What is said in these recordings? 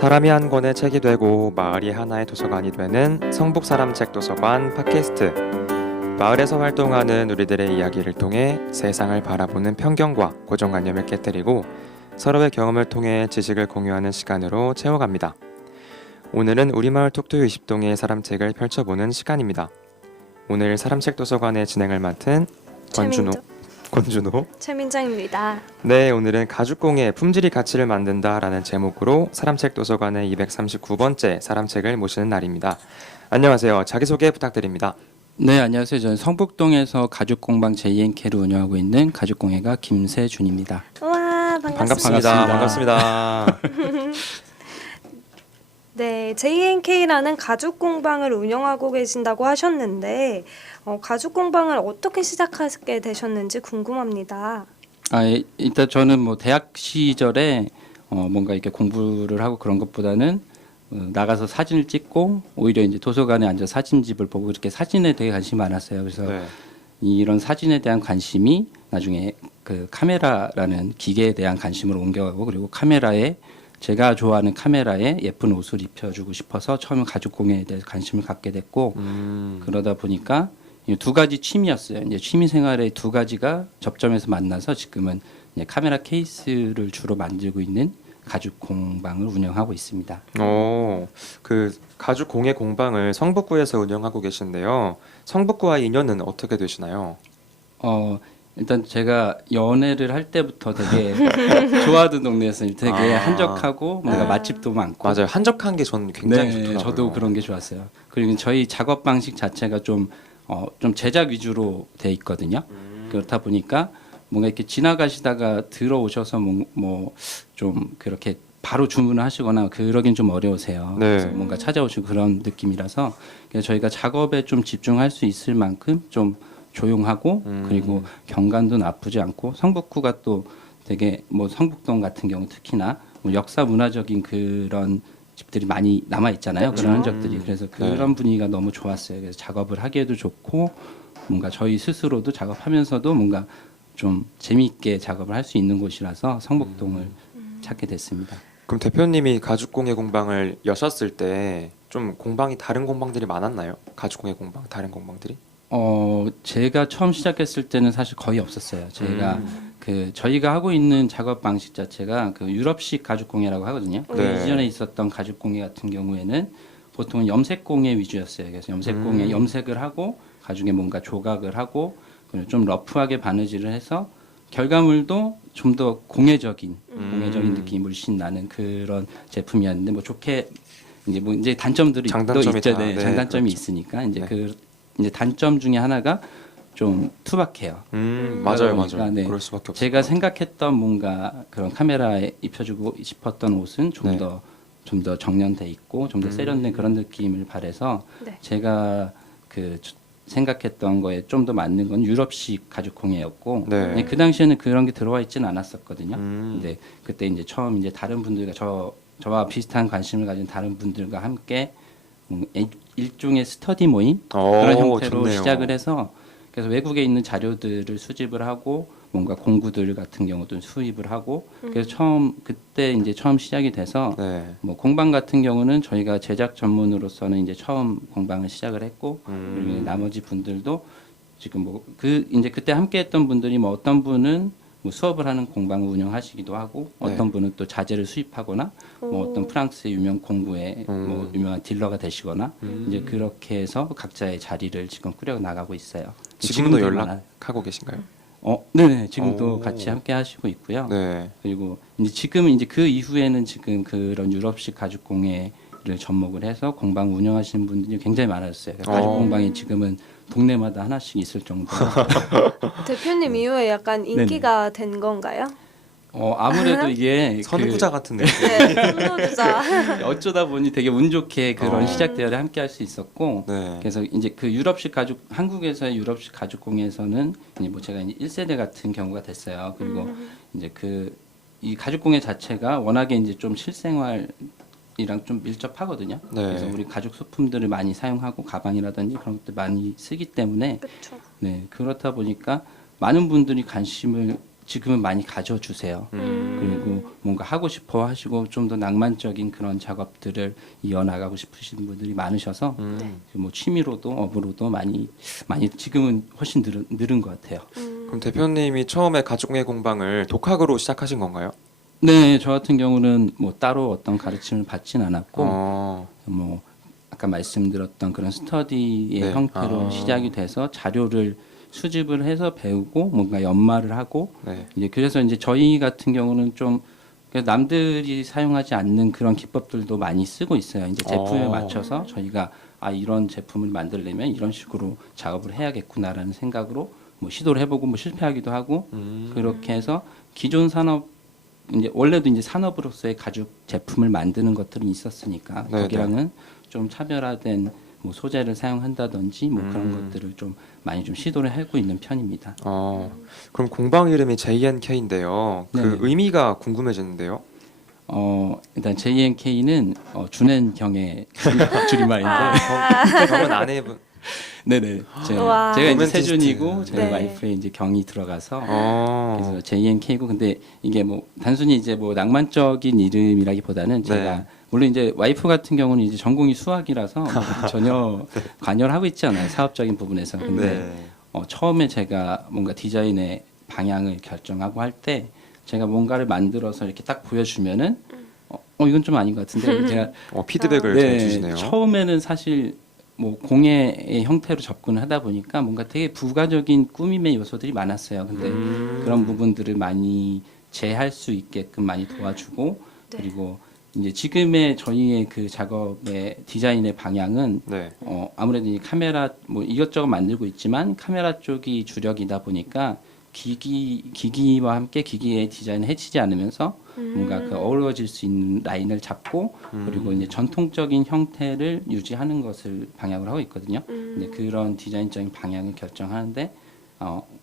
사람이 한 권의 책이 되고 마을이 하나의 도서관이 되는 성북사람책 도서관 팟캐스트. 마을에서 활동하는 우리들의 이야기를 통해 세상을 바라보는 편견과 고정관념을 깨뜨리고 서로의 경험을 통해 지식을 공유하는 시간으로 채워갑니다. 오늘은 우리마을 톡투 20동의 사람책을 펼쳐보는 시간입니다. 오늘 사람책 도서관의 진행을 맡은 권준호 최민정입니다. 네, 오늘은 가죽공예 품질이 가치를 만든다라는 제목으로 사람책 도서관의 239번째 사람책을 모시는 날입니다. 안녕하세요. 자기소개 부탁드립니다. 네, 안녕하세요. 저는 성북동에서 가죽공방 JNK를 운영하고 있는 가죽공예가 김세준입니다. 와, 반갑습니다. 반갑습니다. 네, JNK라는 가죽 공방을 운영하고 계신다고 하셨는데 가죽 공방을 어떻게 시작하게 되셨는지 궁금합니다. 일단 저는 대학 시절에 뭔가 이렇게 공부를 하고 그런 것보다는 나가서 사진을 찍고 오히려 이제 도서관에 앉아 사진집을 보고 이렇게 사진에 되게 관심이 많았어요. 그래서 네. 이런 사진에 대한 관심이 나중에 그 카메라라는 기계에 대한 관심으로 옮겨가고, 그리고 제가 좋아하는 카메라에 예쁜 옷을 입혀주고 싶어서 처음 가죽공예에 대해서 관심을 갖게 됐고, 그러다 보니까 이 두 가지 취미였어요. 이제 취미 생활의 두 가지가 접점해서 만나서 지금은 이제 카메라 케이스를 주로 만들고 있는 가죽공방을 운영하고 있습니다. 그 가죽공예 공방을 성북구에서 운영하고 계신데요. 성북구와의 인연은 어떻게 되시나요? 일단 제가 연애를 할 때부터 되게 좋아하던 동네였어요. 되게 한적하고 뭔가 맛집도 많고. 맞아요. 한적한 게 전 굉장히 좋더라고요. 저도 그런 게 좋았어요. 그리고 저희 작업 방식 자체가 좀 제작 위주로 돼 있거든요. 그렇다 보니까 뭔가 이렇게 지나가시다가 들어오셔서 좀 그렇게 바로 주문을 하시거나 그러긴 좀 어려우세요. 네. 그래서 뭔가 찾아오시고 그런 느낌이라서 그래서 저희가 작업에 좀 집중할 수 있을 만큼 좀 조용하고 그리고 경관도 나쁘지 않고, 성북구가 또 되게 성북동 같은 경우 특히나 역사 문화적인 그런 집들이 많이 남아 있잖아요. 그렇죠. 그런 흔적들이. 그래서 그런 분위기가 너무 좋았어요. 그래서 작업을 하기에도 좋고 뭔가 저희 스스로도 작업하면서도 뭔가 좀 재미있게 작업을 할 수 있는 곳이라서 성북동을 찾게 됐습니다. 그럼 대표님이 가죽공예 공방을 여셨을 때 좀 공방이 다른 공방들이 많았나요? 가죽공예 공방 다른 공방들이? 제가 처음 시작했을 때는 사실 거의 없었어요. 저희가 하고 있는 작업 방식 자체가 그 유럽식 가죽공예라고 하거든요. 네. 이전에 있었던 가죽공예 같은 경우에는 보통 염색공예 위주였어요. 그래서 염색공예 염색을 하고 가죽에 뭔가 조각을 하고 좀 러프하게 바느질을 해서 결과물도 좀 더 공예적인 느낌이 물씬 나는 그런 제품이었는데, 좋게 이제 단점들이 장단점이 있죠. 네, 장단점이 그렇죠. 있으니까 이제 단점 중에 하나가 좀 투박해요. 맞아요. 네, 그럴 수밖에 없어요. 제가 생각했던 뭔가 그런 카메라에 입혀주고 싶었던 옷은 좀 더 정련돼 있고 좀 더 세련된 그런 느낌을 바래서 네. 제가 생각했던 거에 좀 더 맞는 건 유럽식 가죽공예였고, 네. 그 당시에는 그런 게 들어와 있지는 않았었거든요. 근데 그때 이제 처음 이제 다른 분들과 저와 비슷한 관심을 가진 다른 분들과 함께 일종의 스터디 모임 그런 형태로 좋네요. 시작을 해서, 그래서 외국에 있는 자료들을 수집을 하고 뭔가 공구들 같은 경우도 수입을 하고, 그래서 그때 이제 처음 시작이 돼서 네. 공방 같은 경우는 저희가 제작 전문으로서는 이제 처음 공방을 시작을 했고, 그리고 나머지 분들도 지금 이제 그때 함께했던 분들이 어떤 분은 수업을 하는 공방을 운영하시기도 하고, 어떤 분은 또 자재를 수입하거나 어떤 프랑스의 유명 공구의 유명한 딜러가 되시거나 이제 그렇게 해서 각자의 자리를 지금 꾸려 나가고 있어요. 지금도 연락하고 계신가요? 네, 지금도 같이 함께 하시고 있고요. 네. 그리고 이제 지금은 이제 그 이후에는 지금 그런 유럽식 가죽 공예를 접목을 해서 공방 운영하시는 분들이 굉장히 많아졌어요. 가죽 공방이 지금은 동네마다 하나씩 있을 정도로. 대표님 이후에 약간 인기가 된 건가요? 아무래도 이게 선구자 같은 느낌. 네, 선호주자. 어쩌다 보니 되게 운 좋게 그런 시작 대회를 함께 할 수 있었고, 네. 그래서 이제 그 한국에서의 유럽식 가죽 공예에서는 이제 제가 이제 1세대 같은 경우가 됐어요. 그리고 이제 이 가죽 공예 자체가 워낙에 이제 좀 실생활이랑 좀 밀접하거든요. 네. 그래서 우리 가죽 소품들을 많이 사용하고 가방이라든지 그런 것들 많이 쓰기 때문에 그렇죠. 네, 그렇다 보니까 많은 분들이 관심을 지금은 많이 가져주세요. 그리고 뭔가 하고 싶어 하시고 좀 더 낭만적인 그런 작업들을 이어나가고 싶으신 분들이 많으셔서 뭐 취미로도 업으로도 많이 지금은 훨씬 늘은 것 같아요. 그럼 대표님이 처음에 가죽공예 공방을 독학으로 시작하신 건가요? 네, 저 같은 경우는 뭐 따로 어떤 가르침을 받진 않았고 뭐 아까 말씀드렸던 그런 스터디의 네. 형태로 시작이 돼서 자료를 수집을 해서 배우고 뭔가 연마를 하고 네. 이제 그래서 이제 저희 같은 경우는 좀 남들이 사용하지 않는 그런 기법들도 많이 쓰고 있어요. 이제 제품에 맞춰서 저희가 아 이런 제품을 만들려면 이런 식으로 작업을 해야겠구나라는 생각으로 뭐 시도를 해보고 뭐 실패하기도 하고 그렇게 해서 기존 산업 이제 원래도 이제 산업으로서의 가죽 제품을 만드는 것들은 있었으니까 네네. 거기랑은 좀 차별화된 뭐 소재를 사용한다든지 뭐 그런 것들을 좀 많이 좀 시도를 하고 있는 편입니다. 그럼 공방 이름이 JNK인데요. 그 네. 의미가 궁금해지는데요. 일단 JNK는 준앤경의 줄임말인데 경은 아내분. 네네. 우와. 제가 이제 로맨티스트. 세준이고 저희 네. 와이프의 이제 경이 들어가서 어. 그래서 JNK고 근데 이게 뭐 단순히 이제 뭐 낭만적인 이름이라기보다는 제가 네. 물론 이제 와이프 같은 경우는 이제 전공이 수학이라서 전혀 관여를 하고 있지 않아요 사업적인 부분에서. 근데 네. 처음에 제가 뭔가 디자인의 방향을 결정하고 할 때 제가 뭔가를 만들어서 이렇게 딱 보여주면은 이건 좀 아닌 것 같은데 제가 피드백을 잘 주시네요. 처음에는 사실 뭐 공예의 형태로 접근을 하다 보니까 뭔가 되게 부가적인 꾸밈의 요소들이 많았어요. 근데 그런 부분들을 많이 재할 수 있게끔 많이 도와주고 네. 그리고 이제 지금의 저희의 그 작업의 디자인의 방향은 네. 아무래도 이 카메라 뭐 이것저것 만들고 있지만 카메라 쪽이 주력이다 보니까 기기와 함께 기기의 디자인을 해치지 않으면서 뭔가 그 어우러질 수 있는 라인을 잡고 그리고 이제 전통적인 형태를 유지하는 것을 방향으로 하고 있거든요. 근데 그런 디자인적인 방향을 결정하는데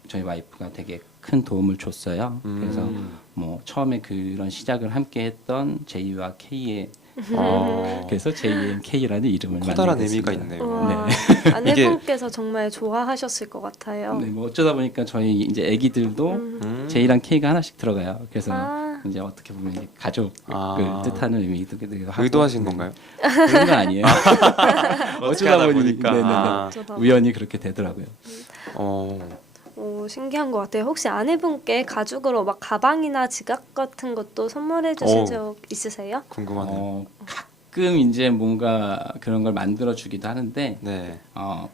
저희 와이프가 되게 큰 도움을 줬어요. 그래서 뭐 처음에 그런 시작을 함께 했던 J와 K의 그래서 JNK라는 이름을 커다란 만들게 의미가 됐습니다. 있네요. 우와. 아내분께서 정말 좋아하셨을 것 같아요. 네, 뭐 어쩌다 보니까 저희 이제 아기들도 J랑 K가 하나씩 들어가요. 그래서 이제 어떻게 보면 이제 가족을 뜻하는 의미도 하고 의도하신 건가요? 그런 건 아니에요. 어떻게 하다 보니 보니까. 네네네. 어쩌다 우연히 그렇게 되더라고요. 오, 신기한 것 같아요. 혹시 아내분께 가죽으로 막 가방이나 지갑 같은 것도 선물해 주신 적 있으세요? 궁금하네요. 가끔 이제 뭔가 그런 걸 만들어 주기도 하는데 네.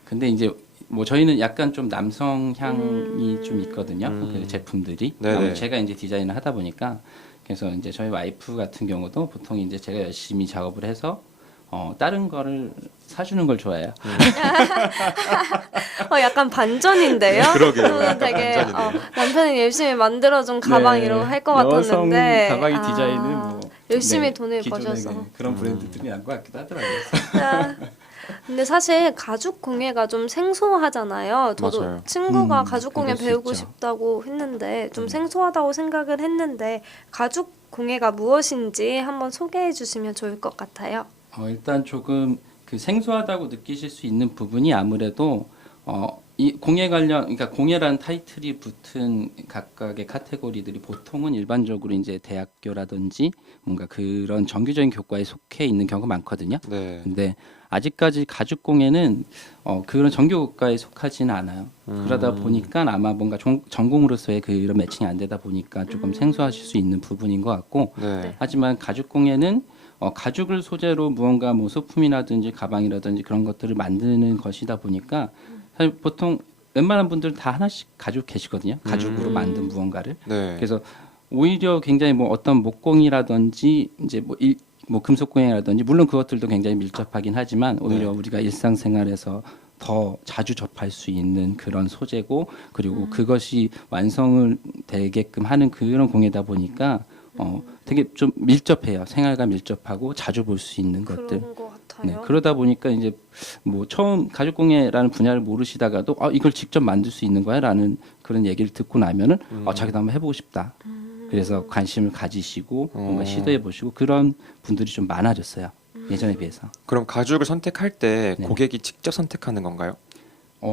근데 이제 뭐 저희는 약간 좀 남성 향이 좀 있거든요. 그 제품들이. 네네. 아무래도 제가 이제 디자인을 하다 보니까 그래서 이제 저희 와이프 같은 경우도 보통 이제 제가 열심히 작업을 해서 다른 거를 사주는 걸 좋아해요. 약간 반전인데요. 그러게요. 저는 약간 되게 반전이네요. 남편이 열심히 만들어준 가방 네. 이런 거 할 것 같았는데 여성 가방의 디자인은 뭐 열심히 네, 돈을 기존의 버셔서. 그런 브랜드들이 난 것 같기도 하더라고요. 아, 근데 사실 가죽 공예가 좀 생소하잖아요. 저도 맞아요. 친구가 가죽 공예 그럴 수 배우고 있죠. 싶다고 했는데 좀 생소하다고 생각을 했는데 가죽 공예가 무엇인지 한번 소개해 주시면 좋을 것 같아요. 일단 조금 그 생소하다고 느끼실 수 있는 부분이 아무래도 이 공예 관련 그러니까 공예라는 타이틀이 붙은 각각의 카테고리들이 보통은 일반적으로 이제 대학교라든지 뭔가 그런 정규적인 교과에 속해 있는 경우가 많거든요. 네. 근데 아직까지 가죽 공예는 그런 정규 교과에 속하지는 않아요. 그러다 보니까 아마 뭔가 전공으로서의 그런 매칭이 안 되다 보니까 조금 생소하실 수 있는 부분인 것 같고 네. 하지만 가죽 공예는 가죽을 소재로 무언가 뭐 소품이라든지 가방이라든지 그런 것들을 만드는 것이다 보니까 사실 보통 웬만한 분들 다 하나씩 가지고 계시거든요. 가죽으로 만든 무언가를. 네. 그래서 오히려 굉장히 뭐 어떤 목공이라든지 이제 뭐 금속공예라든지 물론 그것들도 굉장히 밀접하긴 하지만 오히려 우리가 일상생활에서 더 자주 접할 수 있는 그런 소재고 그리고 그것이 완성을 되게끔 하는 그런 공예다 보니까 되게 좀 밀접해요. 생활과 밀접하고 자주 볼 수 있는 것들. 그런 것 같아요. 네, 그러다 보니까 이제 뭐 처음 가죽공예라는 분야를 모르시다가도 이걸 직접 만들 수 있는 거야라는 그런 얘기를 듣고 나면은 자기도 한번 해보고 싶다. 그래서 관심을 가지시고 뭔가 시도해 보시고 그런 분들이 좀 많아졌어요. 예전에 비해서. 그럼 가죽을 선택할 때 네. 고객이 직접 선택하는 건가요?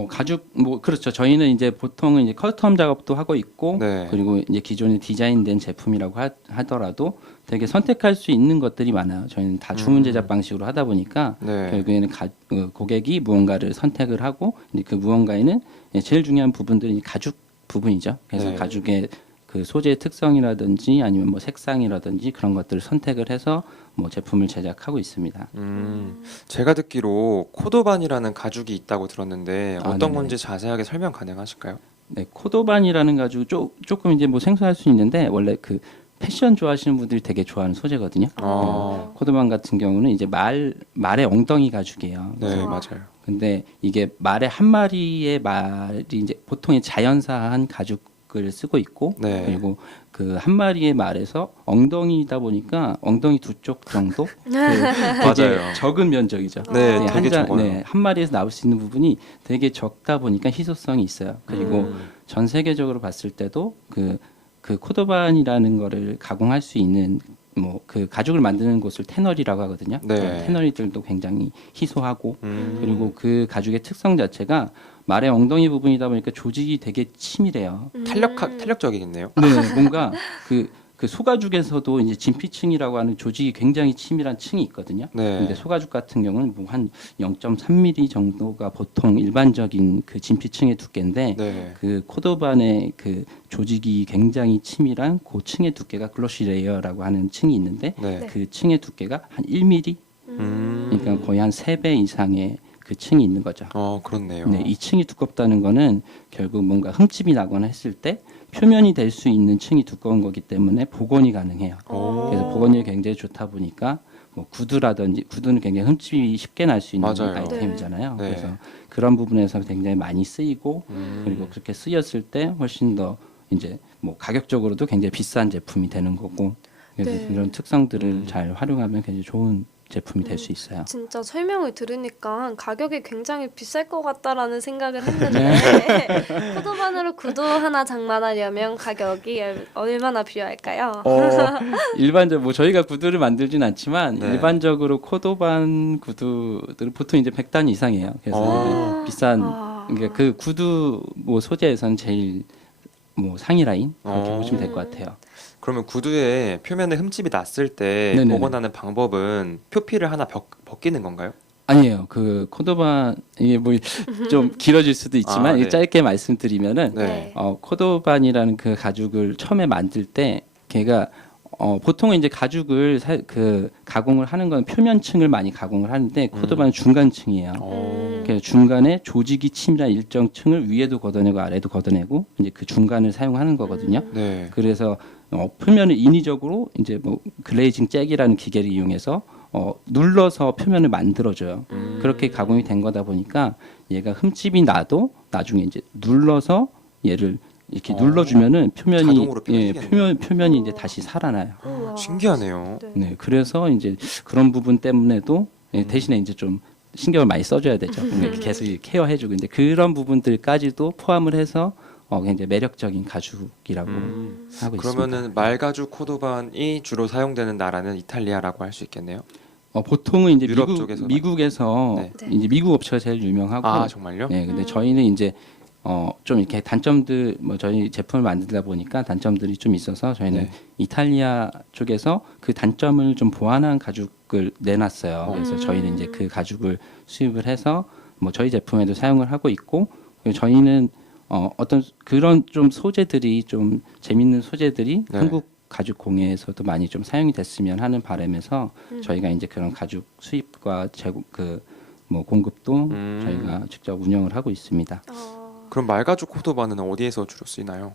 가죽 뭐 그렇죠. 저희는 이제 보통은 이제 커스텀 작업도 하고 있고 네. 그리고 이제 기존에 디자인된 제품이라고 하더라도 되게 선택할 수 있는 것들이 많아요. 저희는 다 주문 제작 방식으로 하다 보니까 네. 결국에는 고객이 무언가를 선택을 하고 이제 그 무언가에는 제일 중요한 부분들이 가죽 부분이죠. 그래서 네. 가죽의 그 소재의 특성이라든지 아니면 뭐 색상이라든지 그런 것들을 선택을 해서 뭐 제품을 제작하고 있습니다. 제가 듣기로 코도반이라는 가죽이 있다고 들었는데 아, 어떤 네네. 건지 자세하게 설명 가능하실까요? 네, 코도반이라는 가죽 조금 이제 뭐 생소할 수 있는데 원래 그 패션 좋아하시는 분들이 되게 좋아하는 소재거든요. 아. 코도반 같은 경우는 이제 말의 엉덩이 가죽이에요. 네, 아. 맞아요. 근데 이게 말의 한 마리의 말이 이제 보통의 자연사한 가죽을 쓰고 있고 네. 그리고 그 한 마리의 말에서 엉덩이다 보니까 엉덩이 두 쪽 정도 되게 맞아요. 적은 면적이죠. 네, 아. 되게 적어요. 한 마리에서 나올 수 있는 부분이 되게 적다 보니까 희소성이 있어요. 그리고 전 세계적으로 봤을 때도 그 코도반이라는 거를 가공할 수 있는 뭐 그 가죽을 만드는 곳을 태널이라고 하거든요. 네. 태널이들도 굉장히 희소하고 그리고 그 가죽의 특성 자체가 말의 엉덩이 부분이다 보니까 조직이 되게 치밀해요. 탄력적이겠네요. 네, 뭔가 그 소가죽에서도 이제 진피층이라고 하는 조직이 굉장히 치밀한 층이 있거든요. 네. 근데 소가죽 같은 경우는 뭐 한 0.3mm 정도가 보통 일반적인 그 진피층의 두께인데 네. 그 코도반의 그 조직이 굉장히 치밀한 그 층의 두께가 글로시 레이어라고 하는 층이 있는데 네. 그 층의 두께가 한 1mm, 그러니까 거의 한 3배 이상의 그 층이 있는 거죠. 그렇네요. 네, 이 층이 두껍다는 거는 결국 뭔가 흠집이 나거나 했을 때 표면이 될 수 있는 층이 두꺼운 거기 때문에 복원이 가능해요. 그래서 복원력이 굉장히 좋다 보니까 뭐 구두라든지 구두는 굉장히 흠집이 쉽게 날 수 있는 맞아요. 아이템이잖아요. 네. 그래서 그런 부분에서 굉장히 많이 쓰이고 그리고 그렇게 쓰였을 때 훨씬 더 이제 뭐 가격적으로도 굉장히 비싼 제품이 되는 거고 그래서 네. 이런 특성들을 잘 활용하면 굉장히 좋은 제품이 될 수 있어요. 진짜 설명을 들으니까 가격이 굉장히 비쌀 것 같다라는 생각을 네. 했는데 코도반으로 구두 하나 장만하려면 가격이 얼마나 필요할까요? 일반적으로 뭐 저희가 구두를 만들진 않지만 네. 일반적으로 코도반 구두들은 보통 이제 100단 이상이에요. 그래서 이제 비싼 그러니까 그 구두 뭐 소재에서는 제일 뭐 상위 라인 그렇게 보시면 될 것 같아요. 그러면 구두에 표면에 흠집이 났을 때 네네네. 복원하는 방법은 표피를 하나 벗기는 건가요? 아니에요. 그 코도반 이게 뭐 좀 길어질 수도 있지만 네. 짧게 말씀드리면은 네. 코도반이라는 그 가죽을 처음에 만들 때 걔가 보통은 이제 가죽을 가공을 하는 건 표면층을 많이 가공을 하는데 코도반은 중간층이에요. 그래서 중간에 조직이 치밀한 일정 층을 위에도 걷어내고 아래도 걷어내고 이제 그 중간을 사용하는 거거든요. 네. 그래서 표면을 인위적으로 이제 뭐 글레이징 잭이라는 기계를 이용해서 눌러서 표면을 만들어줘요. 그렇게 가공이 된 거다 보니까 얘가 흠집이 나도 나중에 이제 눌러서 얘를 이렇게 눌러주면은 표면이 자동으로 펴지겠네요. 표면이 이제 다시 살아나요. 우와. 신기하네요. 네. 네, 그래서 이제 그런 부분 때문에도 대신에 이제 좀 신경을 많이 써줘야 되죠. 계속 케어해주고 이제 그런 부분들까지도 포함을 해서 굉장히 매력적인 가죽이라고 하고 있습니다. 그러면은 말가죽 코도반이 주로 사용되는 나라는 이탈리아라고 할 수 있겠네요. 보통은 이제 유럽 쪽에서 미국에서 네. 이제 미국 업체가 제일 유명하고 정말요? 네, 근데 저희는 이제 좀 이렇게 단점들 뭐 저희 제품을 만들다 보니까 단점들이 좀 있어서 저희는 네. 이탈리아 쪽에서 그 단점을 좀 보완한 가죽을 내놨어요. 그래서 저희는 이제 그 가죽을 수입을 해서 뭐 저희 제품에도 사용을 하고 있고 그리고 저희는 어떤 그런 좀 소재들이 좀 재밌는 소재들이 네. 한국 가죽 공예에서도 많이 좀 사용이 됐으면 하는 바람에서 저희가 이제 그런 가죽 수입과 제공 뭐 공급도 저희가 직접 운영을 하고 있습니다. 그럼 말가죽 코도반은 어디에서 주로 쓰이나요?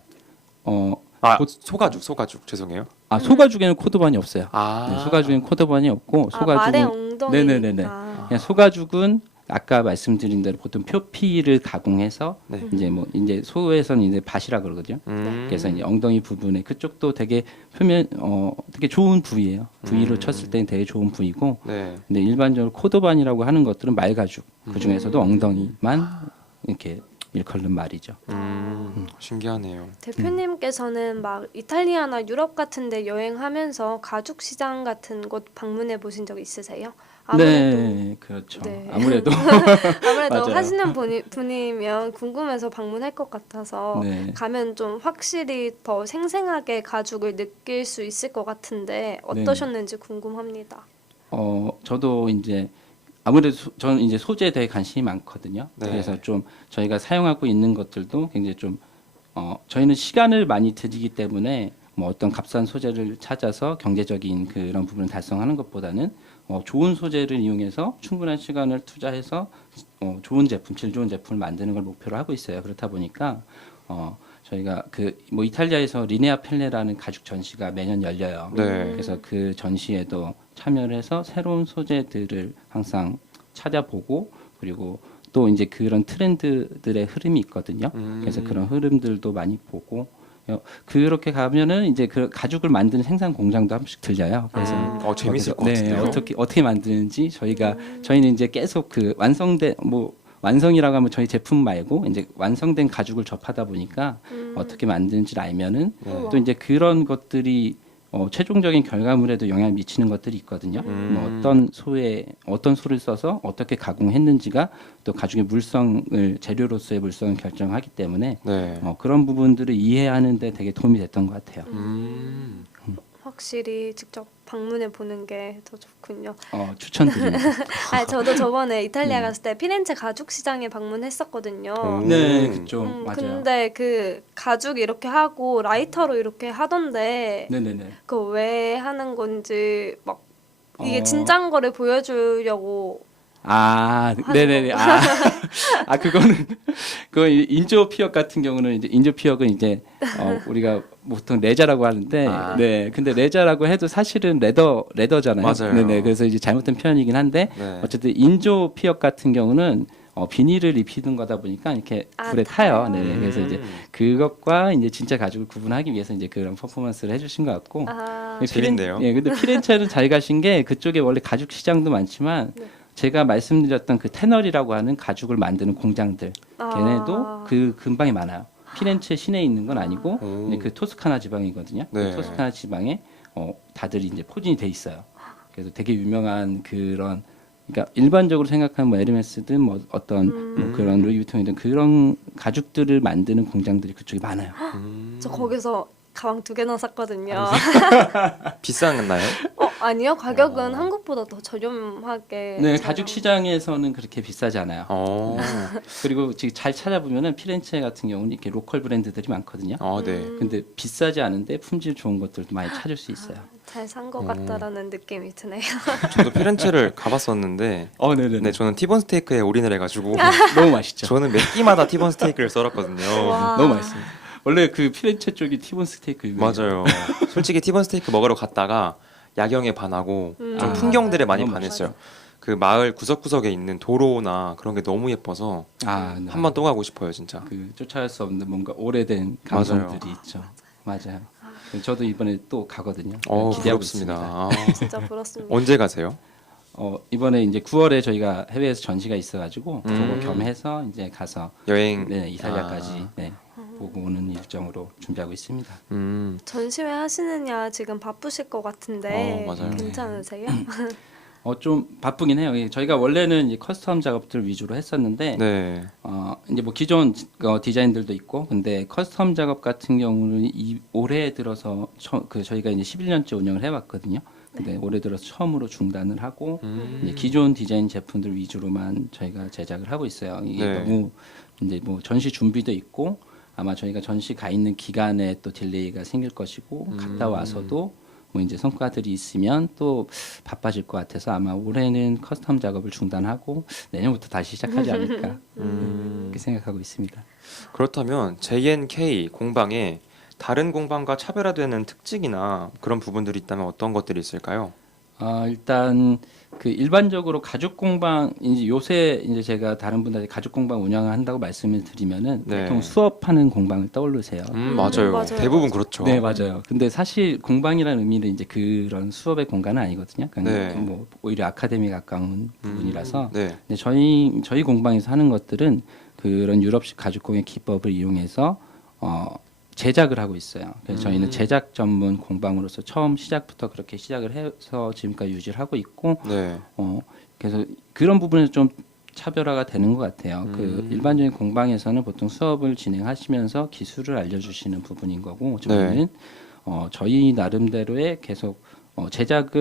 소가죽 죄송해요. 소가죽에는 코도반이 없어요. 네, 소가죽에는 코도반이 없고 말의 소가죽은 엉덩이. 네네네네. 그냥 소가죽은 아까 말씀드린 대로 보통 표피를 가공해서 네. 이제 소에서는 이제 밭이라 그러거든요. 그래서 이제 엉덩이 부분에 그쪽도 되게 표면 되게 좋은 부위예요. 부위로 쳤을 때는 되게 좋은 부위고, 네. 근데 일반적으로 코도반이라고 하는 것들은 말가죽 그 중에서도 엉덩이만 이렇게 일컬는 말이죠. 신기하네요. 대표님께서는 막 이탈리아나 유럽 같은데 여행하면서 가죽 시장 같은 곳 방문해 보신 적 있으세요? 아무래도 네, 그렇죠. 네. 아무래도 아무래도 맞아요. 하시는 분이면 궁금해서 방문할 것 같아서 네. 가면 좀 확실히 더 생생하게 가죽을 느낄 수 있을 것 같은데 어떠셨는지 궁금합니다. 저도 이제 아무래도 저는 이제 소재에 대해 관심이 많거든요. 네. 그래서 좀 저희가 사용하고 있는 것들도 굉장히 좀 저희는 시간을 많이 들이기 때문에 뭐 어떤 값싼 소재를 찾아서 경제적인 그런 부분을 달성하는 것보다는 좋은 소재를 이용해서 충분한 시간을 투자해서 좋은 제품, 질 좋은 제품을 만드는 걸 목표로 하고 있어요. 그렇다 보니까 저희가 그 뭐 이탈리아에서 리네아 펠레라는 가죽 전시가 매년 열려요. 네. 그래서 그 전시에도 참여를 해서 새로운 소재들을 항상 찾아보고 그리고 또 이제 그런 트렌드들의 흐름이 있거든요. 그래서 그런 흐름들도 많이 보고 그렇게 가면은 이제 그 가죽을 만드는 생산 공장도 한 번씩 들려요. 그래서 재밌을 것 네, 같은데요. 어떻게 만드는지 저희는 이제 계속 그 완성된 완성이라고 하면 저희 제품 말고 이제 완성된 가죽을 접하다 보니까 어떻게 만드는지를 알면은 또 이제 그런 것들이 최종적인 결과물에도 영향을 미치는 것들이 있거든요. 뭐 어떤 소를 써서 어떻게 가공했는지가 또 가죽의 물성을 재료로서의 물성을 결정하기 때문에 네. 그런 부분들을 이해하는데 되게 도움이 됐던 것 같아요. 확실히 직접 방문해 보는 게 더 좋군요. 추천드립니다. 저도 저번에 이탈리아 갔을 때 피렌체 가죽 시장에 방문했었거든요. 네, 그죠. 맞아요. 근데 그 가죽 이렇게 하고 라이터로 이렇게 하던데 네네네. 그거 왜 하는 건지 막 이게 어. 진짜인 거를 보여주려고 네네네. 그거는 그 인조 피혁 같은 경우는 이제 인조 피혁은 이제 우리가 보통 레자라고 하는데 네. 근데 레자라고 해도 사실은 레더잖아요. 맞아요. 네네. 그래서 이제 잘못된 표현이긴 한데 네. 어쨌든 인조 피혁 같은 경우는 비닐을 입히는 거다 보니까 이렇게 불에 타요. 네. 그래서 이제 그것과 이제 진짜 가죽을 구분하기 위해서 이제 그런 퍼포먼스를 해주신 것 같고. 재밌네요. 예, 근데 피렌체는 잘 가신 게 그쪽에 원래 가죽 시장도 많지만 제가 말씀드렸던 그 테널이라고 하는 가죽을 만드는 공장들 걔네도 그 근방에 많아요. 피렌체 시내에 있는 건 아니고 근데 그 토스카나 지방이거든요. 네. 그 토스카나 지방에 다들 이제 포진이 돼 있어요. 그래서 되게 유명한 그런 그러니까 일반적으로 생각하는 뭐 에르메스든 뭐 어떤 뭐 그런 루이비통이든 그런 가죽들을 만드는 공장들이 그쪽에 많아요. 저 거기서 가방 2개나 샀거든요. 비싼가요? 아니요. 가격은 한국보다 더 저렴하게. 네, 가죽 시장에서는 그렇게 비싸지 않아요. 그리고 지금 잘 찾아보면은 피렌체 같은 경우는 이렇게 로컬 브랜드들이 많거든요. 네. 근데 비싸지 않은데 품질 좋은 것들도 많이 찾을 수 있어요. 잘 산 것 같다라는 느낌이 드네요. 저도 피렌체를 가봤었는데 네네. 네, 저는 티본 스테이크에 올인을 해가지고 너무 맛있죠. 저는 몇 끼마다 티본 스테이크를 썰었거든요. 와. 너무 맛있어요. 원래 그 피렌체 쪽이 티본 스테이크 유명해요. 맞아요. 솔직히 티본 스테이크 먹으러 갔다가 야경에 반하고 좀 풍경들에 많이 너무 반했어요. 그 마을 구석구석에 있는 도로나 그런 게 너무 예뻐서 네. 한 번 또 가고 싶어요, 진짜. 그 쫓아갈 수 없는 뭔가 오래된 감성들이 있죠. 맞아요. 저도 이번에 또 가거든요. 기대하고 있습니다. 부럽습니다. 진짜 부럽습니다. 언제 가세요? 이번에 이제 9월에 저희가 해외에서 전시가 있어가지고 그거 겸해서 이제 가서 여행. 이탈리아까지 보고 오는 일정으로 준비하고 있습니다. 전시회 하시느냐 지금 바쁘실 것 같은데 맞아요. 괜찮으세요? 좀 바쁘긴 해요. 저희가 원래는 이제 커스텀 작업들 위주로 했었는데 네. 이제 뭐 기존 디자인들도 있고 근데 커스텀 작업 같은 경우는 올해 들어서 저희가 이제 11년째 운영을 해왔거든요. 근데 올해 들어서 처음으로 중단을 하고 이제 기존 디자인 제품들 위주로만 저희가 제작을 하고 있어요. 이게 너무 이제 뭐 전시 준비도 있고 아마 저희가 전시 가 있는 기간에 또 딜레이가 생길 것이고 갔다 와서도 뭐 이제 성과들이 있으면 또 바빠질 것 같아서 아마 올해는 커스텀 작업을 중단하고 내년부터 다시 시작하지 않을까 그렇게 생각하고 있습니다. 그렇다면 JNK 공방에 다른 공방과 차별화되는 특징이나 그런 부분들이 있다면 어떤 것들이 있을까요? 일단 그 일반적으로 가죽 공방 이제 요새 이제 제가 다른 분들한테 가죽 공방 운영을 한다고 말씀을 드리면은 보통 수업하는 공방을 떠올르세요. 맞아요. 맞아요. 대부분 그렇죠. 네, 맞아요. 근데 사실 공방이라는 의미는 이제 그런 수업의 공간은 아니거든요. 그냥 뭐 오히려 아카데미에 가까운 부분이라서. 네. 근데 저희 공방에서 하는 것들은 그런 유럽식 가죽공예 기법을 이용해서 제작을 하고 있어요. 그래서 저희는 제작 전문 공방으로서 처음 시작부터 그렇게 시작을 해서 지금까지 유지를 하고 있고 네. 그래서 그런 부분에서 좀 차별화가 되는 것 같아요. 그 일반적인 공방에서는 보통 수업을 진행하시면서 기술을 알려주시는 부분인 거고 저희는 저희 나름대로의 계속 제작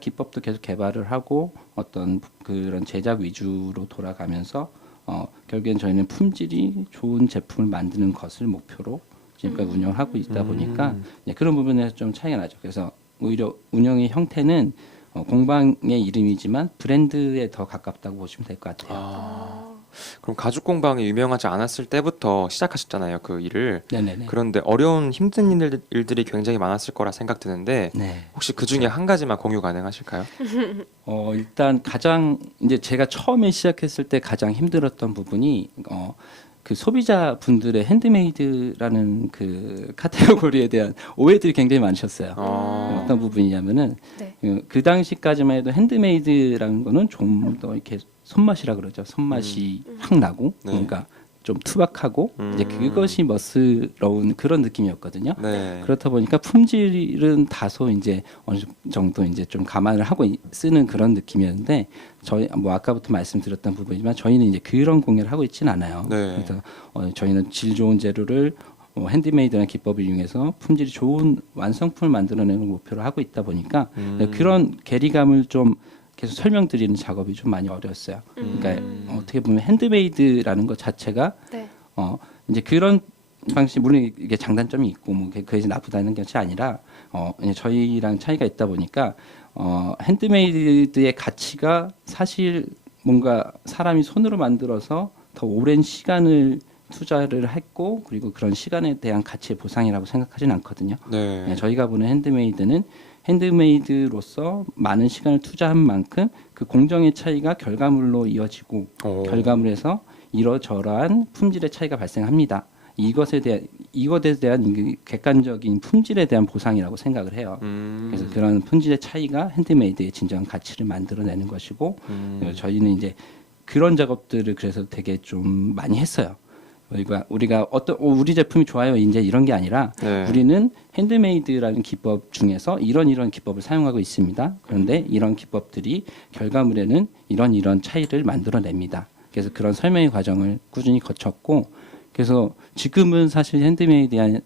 기법도 계속 개발을 하고 어떤 그런 제작 위주로 돌아가면서 결국엔 저희는 품질이 좋은 제품을 만드는 것을 목표로 지금까지 운영을 하고 있다 보니까 그런 부분에서 좀 차이가 나죠. 그래서 오히려 운영의 형태는 공방의 이름이지만 브랜드에 더 가깝다고 보시면 될 것 같아요. 그럼 가죽 공방이 유명하지 않았을 때부터 시작하셨잖아요, 그 일을. 네네네. 그런데 어려운 힘든 일들이 굉장히 많았을 거라 생각 드는데 네. 혹시 그 중에 한 가지만 공유 가능하실까요? 일단 가장 이제 제가 처음에 시작했을 때 가장 힘들었던 부분이 그 소비자 분들의 핸드메이드라는 그 카테고리에 대한 오해들이 굉장히 많으셨어요. 어떤 부분이냐면은 네. 그 당시까지만 해도 핸드메이드라는 거는 좀 더 이렇게 손맛이라 그러죠. 손맛이 확 나고 네. 그러니까 좀 투박하고 이제 그것이 멋스러운 그런 느낌이었거든요. 네. 그렇다 보니까 품질은 다소 이제 어느 정도 이제 좀 감안을 하고 쓰는 그런 느낌이었는데 저희 뭐 아까부터 말씀드렸던 부분이지만 저희는 이제 그런 공예를 하고 있지는 않아요. 네. 그래서 저희는 질 좋은 재료를 핸드메이드라는 기법을 이용해서 품질이 좋은 완성품을 만들어내는 걸 목표로 하고 있다 보니까 그런 괴리감을 좀 계속 설명드리는 작업이 좀 많이 어려웠어요. 그러니까 어떻게 보면 핸드메이드라는 것 자체가 네. 이제 그런 방식 물론 이게 장단점이 있고 뭐 그게 나쁘다는 것이 아니라 이제 저희랑 차이가 있다 보니까 핸드메이드의 가치가 사실 뭔가 사람이 손으로 만들어서 더 오랜 시간을 투자를 했고 그리고 그런 시간에 대한 가치의 보상이라고 생각하진 않거든요. 네. 저희가 보는 핸드메이드는 핸드메이드로서 많은 시간을 투자한 만큼 그 공정의 차이가 결과물로 이어지고 결과물에서 이러저러한 품질의 차이가 발생합니다. 이것에 대한 객관적인 품질에 대한 보상이라고 생각을 해요. 그래서 그런 품질의 차이가 핸드메이드의 진정한 가치를 만들어내는 것이고 저희는 이제 그런 작업들을 그래서 되게 좀 많이 했어요. 우리가 우리 제품이 좋아요 이제 이런 게 아니라 네. 우리는 핸드메이드라는 기법 중에서 이런 기법을 사용하고 있습니다. 그런데 이런 기법들이 결과물에는 이런 차이를 만들어냅니다. 그래서 그런 설명의 과정을 꾸준히 거쳤고 그래서 지금은 사실 핸드메이드에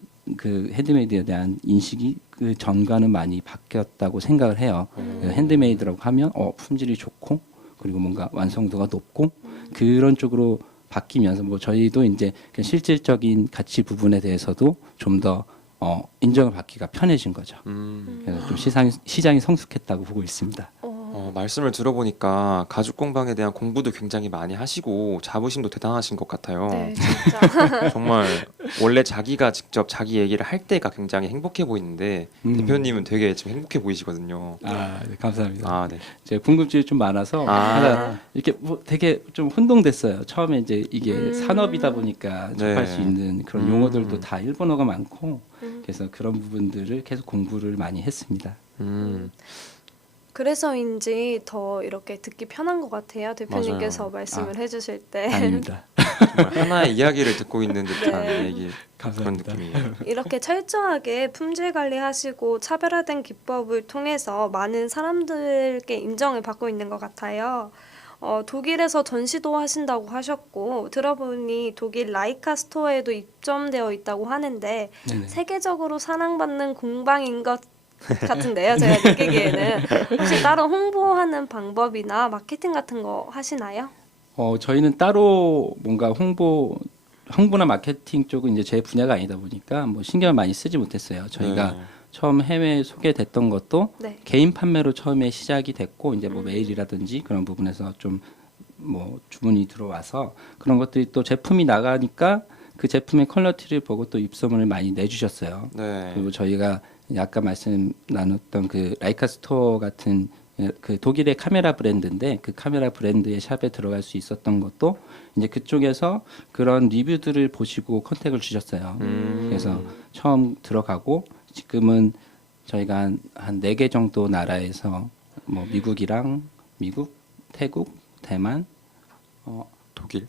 대한 인식이 그 전과는 많이 바뀌었다고 생각을 해요. 핸드메이드라고 하면 품질이 좋고 그리고 뭔가 완성도가 높고 그런 쪽으로 바뀌면서 뭐 저희도 이제 그 실질적인 가치 부분에 대해서도 좀 더 인정을 받기가 편해진 거죠. 그래서 좀 시장이 성숙했다고 보고 있습니다. 말씀을 들어보니까 가죽 공방에 대한 공부도 굉장히 많이 하시고 자부심도 대단하신 것 같아요. 네, 진짜. 정말 원래 자기가 직접 자기 얘기를 할 때가 굉장히 행복해 보이는데 대표님은 되게 지금 행복해 보이시거든요. 네, 감사합니다. 네. 제가 궁금증이 좀 많아서 하나 이렇게 뭐 되게 좀 혼동됐어요. 처음에 이제 이게 산업이다 보니까 접할 수 있는 그런 용어들도 다 일본어가 많고 그래서 그런 부분들을 계속 공부를 많이 했습니다. 그래서인지 더 이렇게 듣기 편한 것 같아요. 대표님께서 맞아요. 말씀을 해주실 때. 아닙니다. 정말 하나의 이야기를 듣고 있는 듯한 네. 얘기 그런 감사합니다. 느낌이에요. 이렇게 철저하게 품질 관리하시고 차별화된 기법을 통해서 많은 사람들께 인정을 받고 있는 것 같아요. 독일에서 전시도 하신다고 하셨고 들어보니 독일 라이카 스토어에도 입점되어 있다고 하는데 네네. 세계적으로 사랑받는 공방인 것 같은데요. 제가 느끼기에는 혹시 따로 홍보하는 방법이나 마케팅 같은 거 하시나요? 저희는 따로 뭔가 홍보나 마케팅 쪽은 이제 제 분야가 아니다 보니까 뭐 신경을 많이 쓰지 못했어요. 저희가 네. 처음 해외에 소개됐던 것도 네. 개인 판매로 처음에 시작이 됐고 이제 뭐 메일이라든지 그런 부분에서 좀 뭐 주문이 들어와서 그런 것들이 또 제품이 나가니까 그 제품의 퀄리티를 보고 또 입소문을 많이 내주셨어요. 네. 그리고 저희가 아까 말씀 나눴던 그 라이카 스토어 같은 그 독일의 카메라 브랜드인데 그 카메라 브랜드의 샵에 들어갈 수 있었던 것도 이제 그쪽에서 그런 리뷰들을 보시고 컨택을 주셨어요. 그래서 처음 들어가고 지금은 저희가 한 4개 정도 나라에서 뭐 미국, 태국, 대만, 독일.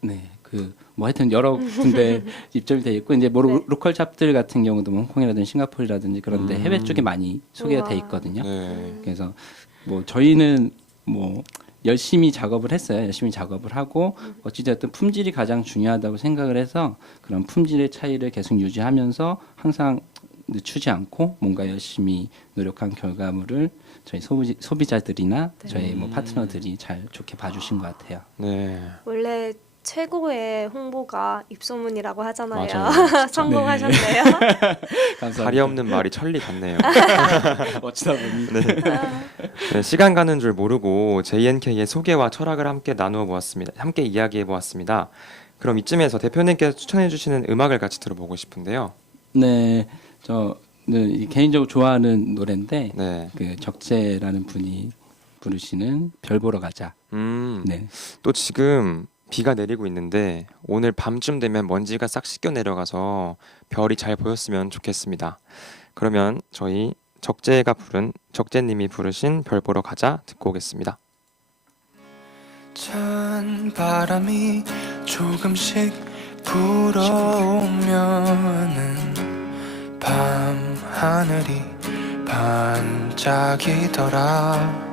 네, 그 뭐 하여튼 여러 군데 입점이 돼 있고 이제 뭐 네. 로컬 샵들 같은 경우도 뭐 홍콩이라든지 싱가포르라든지 그런데 해외 쪽에 많이 소개가 돼 우와. 있거든요. 네. 그래서 뭐 저희는 뭐 열심히 작업을 했어요. 열심히 작업을 하고 어찌됐든 품질이 가장 중요하다고 생각을 해서 그런 품질의 차이를 계속 유지하면서 항상 늦추지 않고 뭔가 열심히 노력한 결과물을 저희 소비자들이나 저희 뭐 파트너들이 잘 좋게 봐주신 것 같아요. 네. 원래 최고의 홍보가 입소문이라고 하잖아요. 맞아요. 성공하셨네요. 감사합니다. 다리 없는 말이 천리 같네요. 어쩌다 보니. 네, 시간 가는 줄 모르고 JNK의 소개와 철학을 함께 나누어 보았습니다. 함께 이야기해 보았습니다. 그럼 이쯤에서 대표님께서 추천해 주시는 음악을 같이 들어보고 싶은데요. 네, 저는 개인적으로 좋아하는 노래인데 네. 그 적재라는 분이 부르시는 별 보러 가자. 네, 또 지금 비가 내리고 있는데 오늘 밤쯤 되면 먼지가 싹 씻겨 내려가서 별이 잘 보였으면 좋겠습니다. 그러면 저희 적재님이 부르신 별 보러 가자 듣고 오겠습니다. 찬 바람이 조금씩 불어오면은 밤 하늘이 반짝이더라.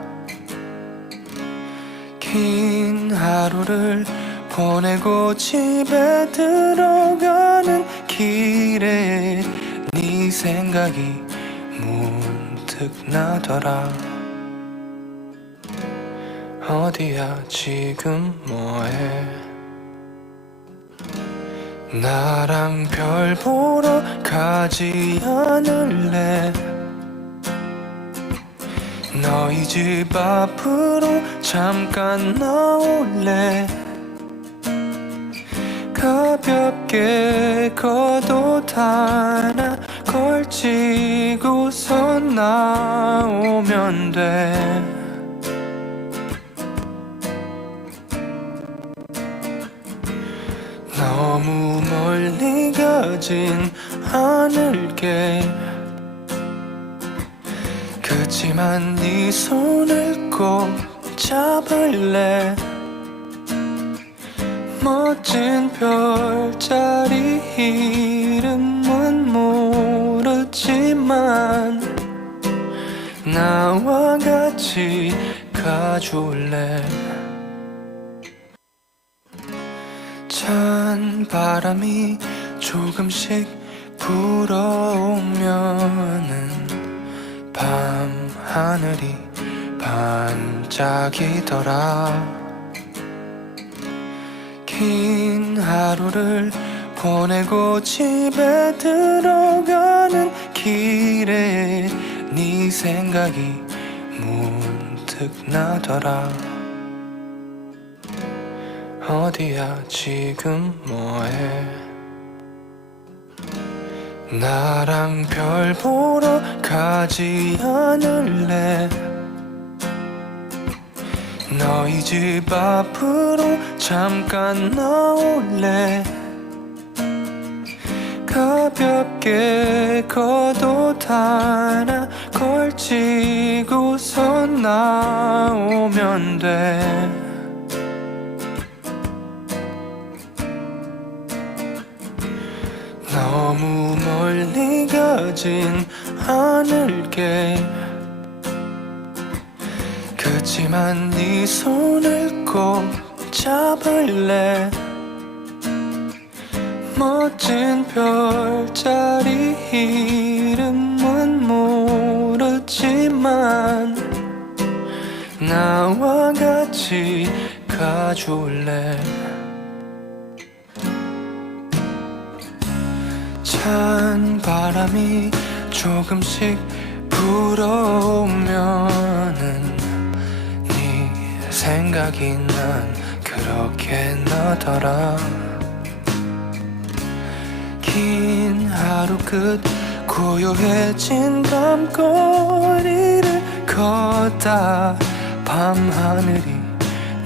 긴 하루를 보내고 집에 들어가는 길에 네 생각이 문득 나더라. 어디야 지금 뭐해? 나랑 별 보러 가지 않을래? 너희 집 앞으로 잠깐 나올래? 가볍게 겉옷 하나 걸치고서 나오면 돼. 너무 멀리 가진 않을게. 그치만 네 손을 꼭 잡을래. 멋진 별자리 이름은 모르지만 나와 같이 가줄래. 찬 바람이 조금씩 불어오면은 밤 하늘이 반짝이더라. 긴 하루를 보내고 집에 들어가는 길에 네 생각이 문득 나더라. 어디야 지금 뭐해? 나랑 별 보러 가지 않을래? 너희 집 앞으로 잠깐 나올래? 가볍게 겉옷 하나 걸치고서 나오면 돼. 너무 멀리 가진 않을게. 그치만 네 손을 꼭 잡을래. 멋진 별자리 이름은 모르지만 나와 같이 가줄래. 찬 바람이 조금씩 불어오면은 네 생각이 난 그렇게 나더라. 긴 하루 끝 고요해진 밤거리를 걷다 밤하늘이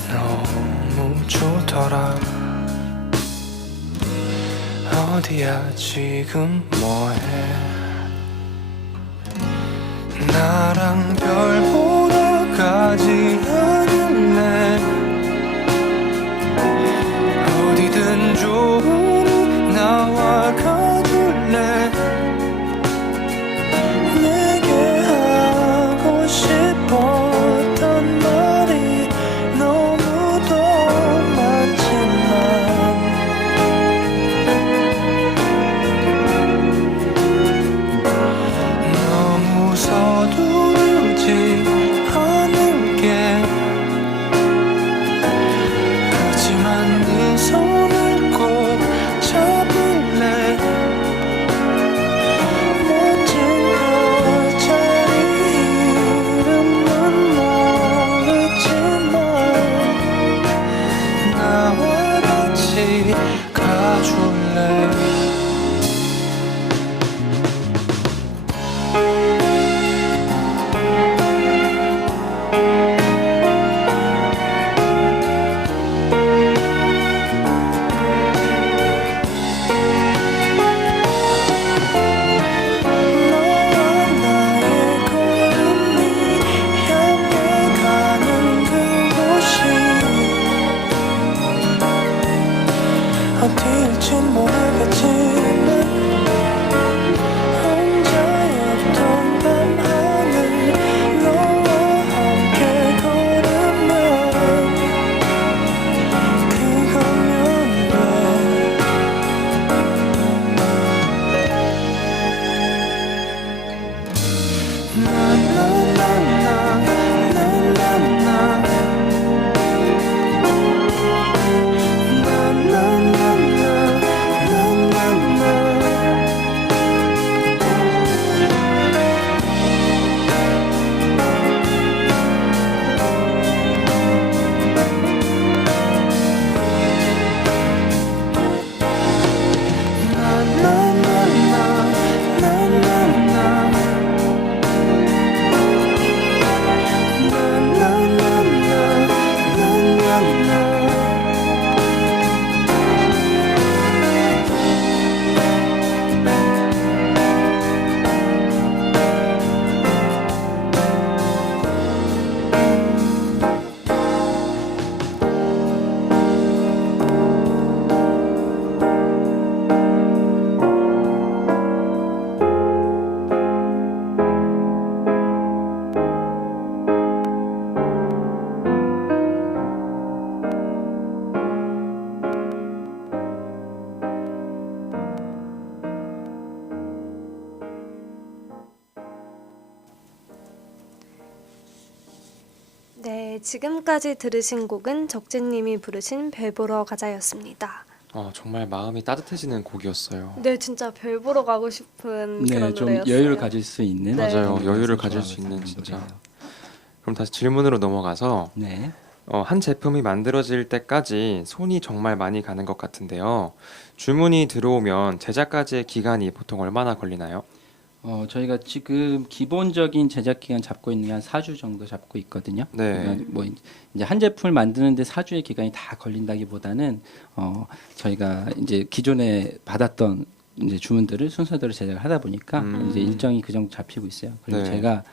너무 좋더라. 어디야 지금 뭐해? 나랑 별 보러 가지 않을래? 어디든 네, 지금까지 들으신 곡은 적재님이 부르신 별 보러 가자였습니다. 정말 마음이 따뜻해지는 곡이었어요. 네, 진짜 별 보러 가고 싶은 네, 그런 좀 노래였어요. 여유를 가질 수 있는 네. 맞아요. 그런 여유를 것을 가질 수 좋아하는 있는 진짜. 노래예요. 그럼 다시 질문으로 넘어가서 네. 한 제품이 만들어질 때까지 손이 정말 많이 가는 것 같은데요. 주문이 들어오면 제작까지의 기간이 보통 얼마나 걸리나요? 저희가 지금 기본적인 제작 기간 잡고 있는 게 한 4주 정도 잡고 있거든요. 네. 그러니까 뭐 이제 한 제품을 만드는데 4주의 기간이 다 걸린다기보다는 저희가 이제 기존에 받았던 이제 주문들을 순서대로 제작을 하다 보니까 이제 일정이 그 정도 잡히고 있어요. 그리고 네. 제가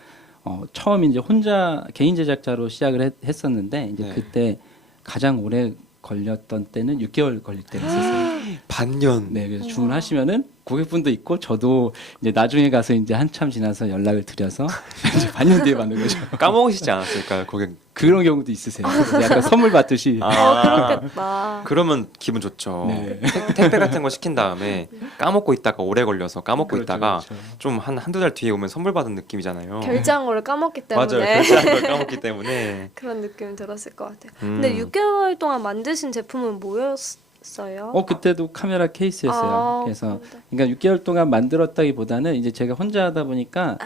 처음 이제 혼자 개인 제작자로 시작을 했었는데 이제 네. 그때 가장 오래 걸렸던 때는 6개월 걸릴 때가 있었어요. 반년. 네, 그래서 주문하시면은 고객분도 있고 저도 이제 나중에 가서 이제 한참 지나서 연락을 드려서 이제 반년 뒤에 받는 거죠. 까먹으시지 않았을까요, 고객? 그런 경우도 있으세요. 그래서 약간 선물 받듯이. 그렇겠다. 그러면 기분 좋죠. 네. 택배 같은 거 시킨 다음에 까먹고 있다가 오래 걸려서 까먹고 그렇죠, 있다가 그렇죠. 좀 한두 달 뒤에 오면 선물 받은 느낌이잖아요. 결제한 거를 까먹기 때문에 맞아요. 결제한 걸 까먹기 때문에. 그런 느낌이 들었을 것 같아요. 근데 6개월 동안 만드신 제품은 뭐였어요? 그때도 카메라 케이스였어요. 아, 그래서 그런데. 그러니까 6개월 동안 만들었다기보다는 이제 제가 혼자 하다 보니까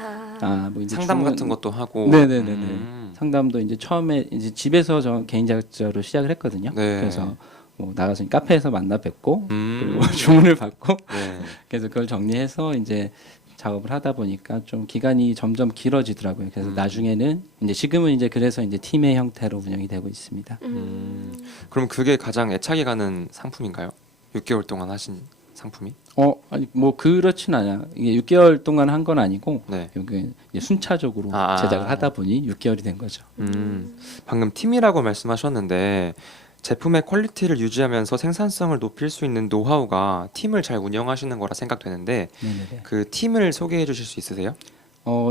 뭐 이제 상담 주문- 같은 것도 하고. 네네네네. 상담도 이제 처음에 이제 집에서 저 개인 제작자로 시작을 했거든요. 네. 그래서 뭐 나가서 카페에서 만나 뵙고 음. 그리고 주문을 받고 네. 그래서 그걸 정리해서 이제 작업을 하다 보니까 좀 기간이 점점 길어지더라고요. 그래서 나중에는 이제 지금은 이제 그래서 이제 팀의 형태로 운영이 되고 있습니다. 그럼 그게 가장 애착이 가는 상품인가요? 6개월 동안 하신 상품이? 아니 뭐 그렇진 않아요. 이게 6개월 동안 한 건 아니고 네. 여기 이제 순차적으로 아. 제작을 하다 보니 6개월이 된 거죠. 방금 팀이라고 말씀하셨는데 제품의 퀄리티를 유지하면서 생산성을 높일 수 있는 노하우가 팀을 잘 운영하시는 거라 생각되는데 네네네. 그 팀을 소개해 주실 수 있으세요?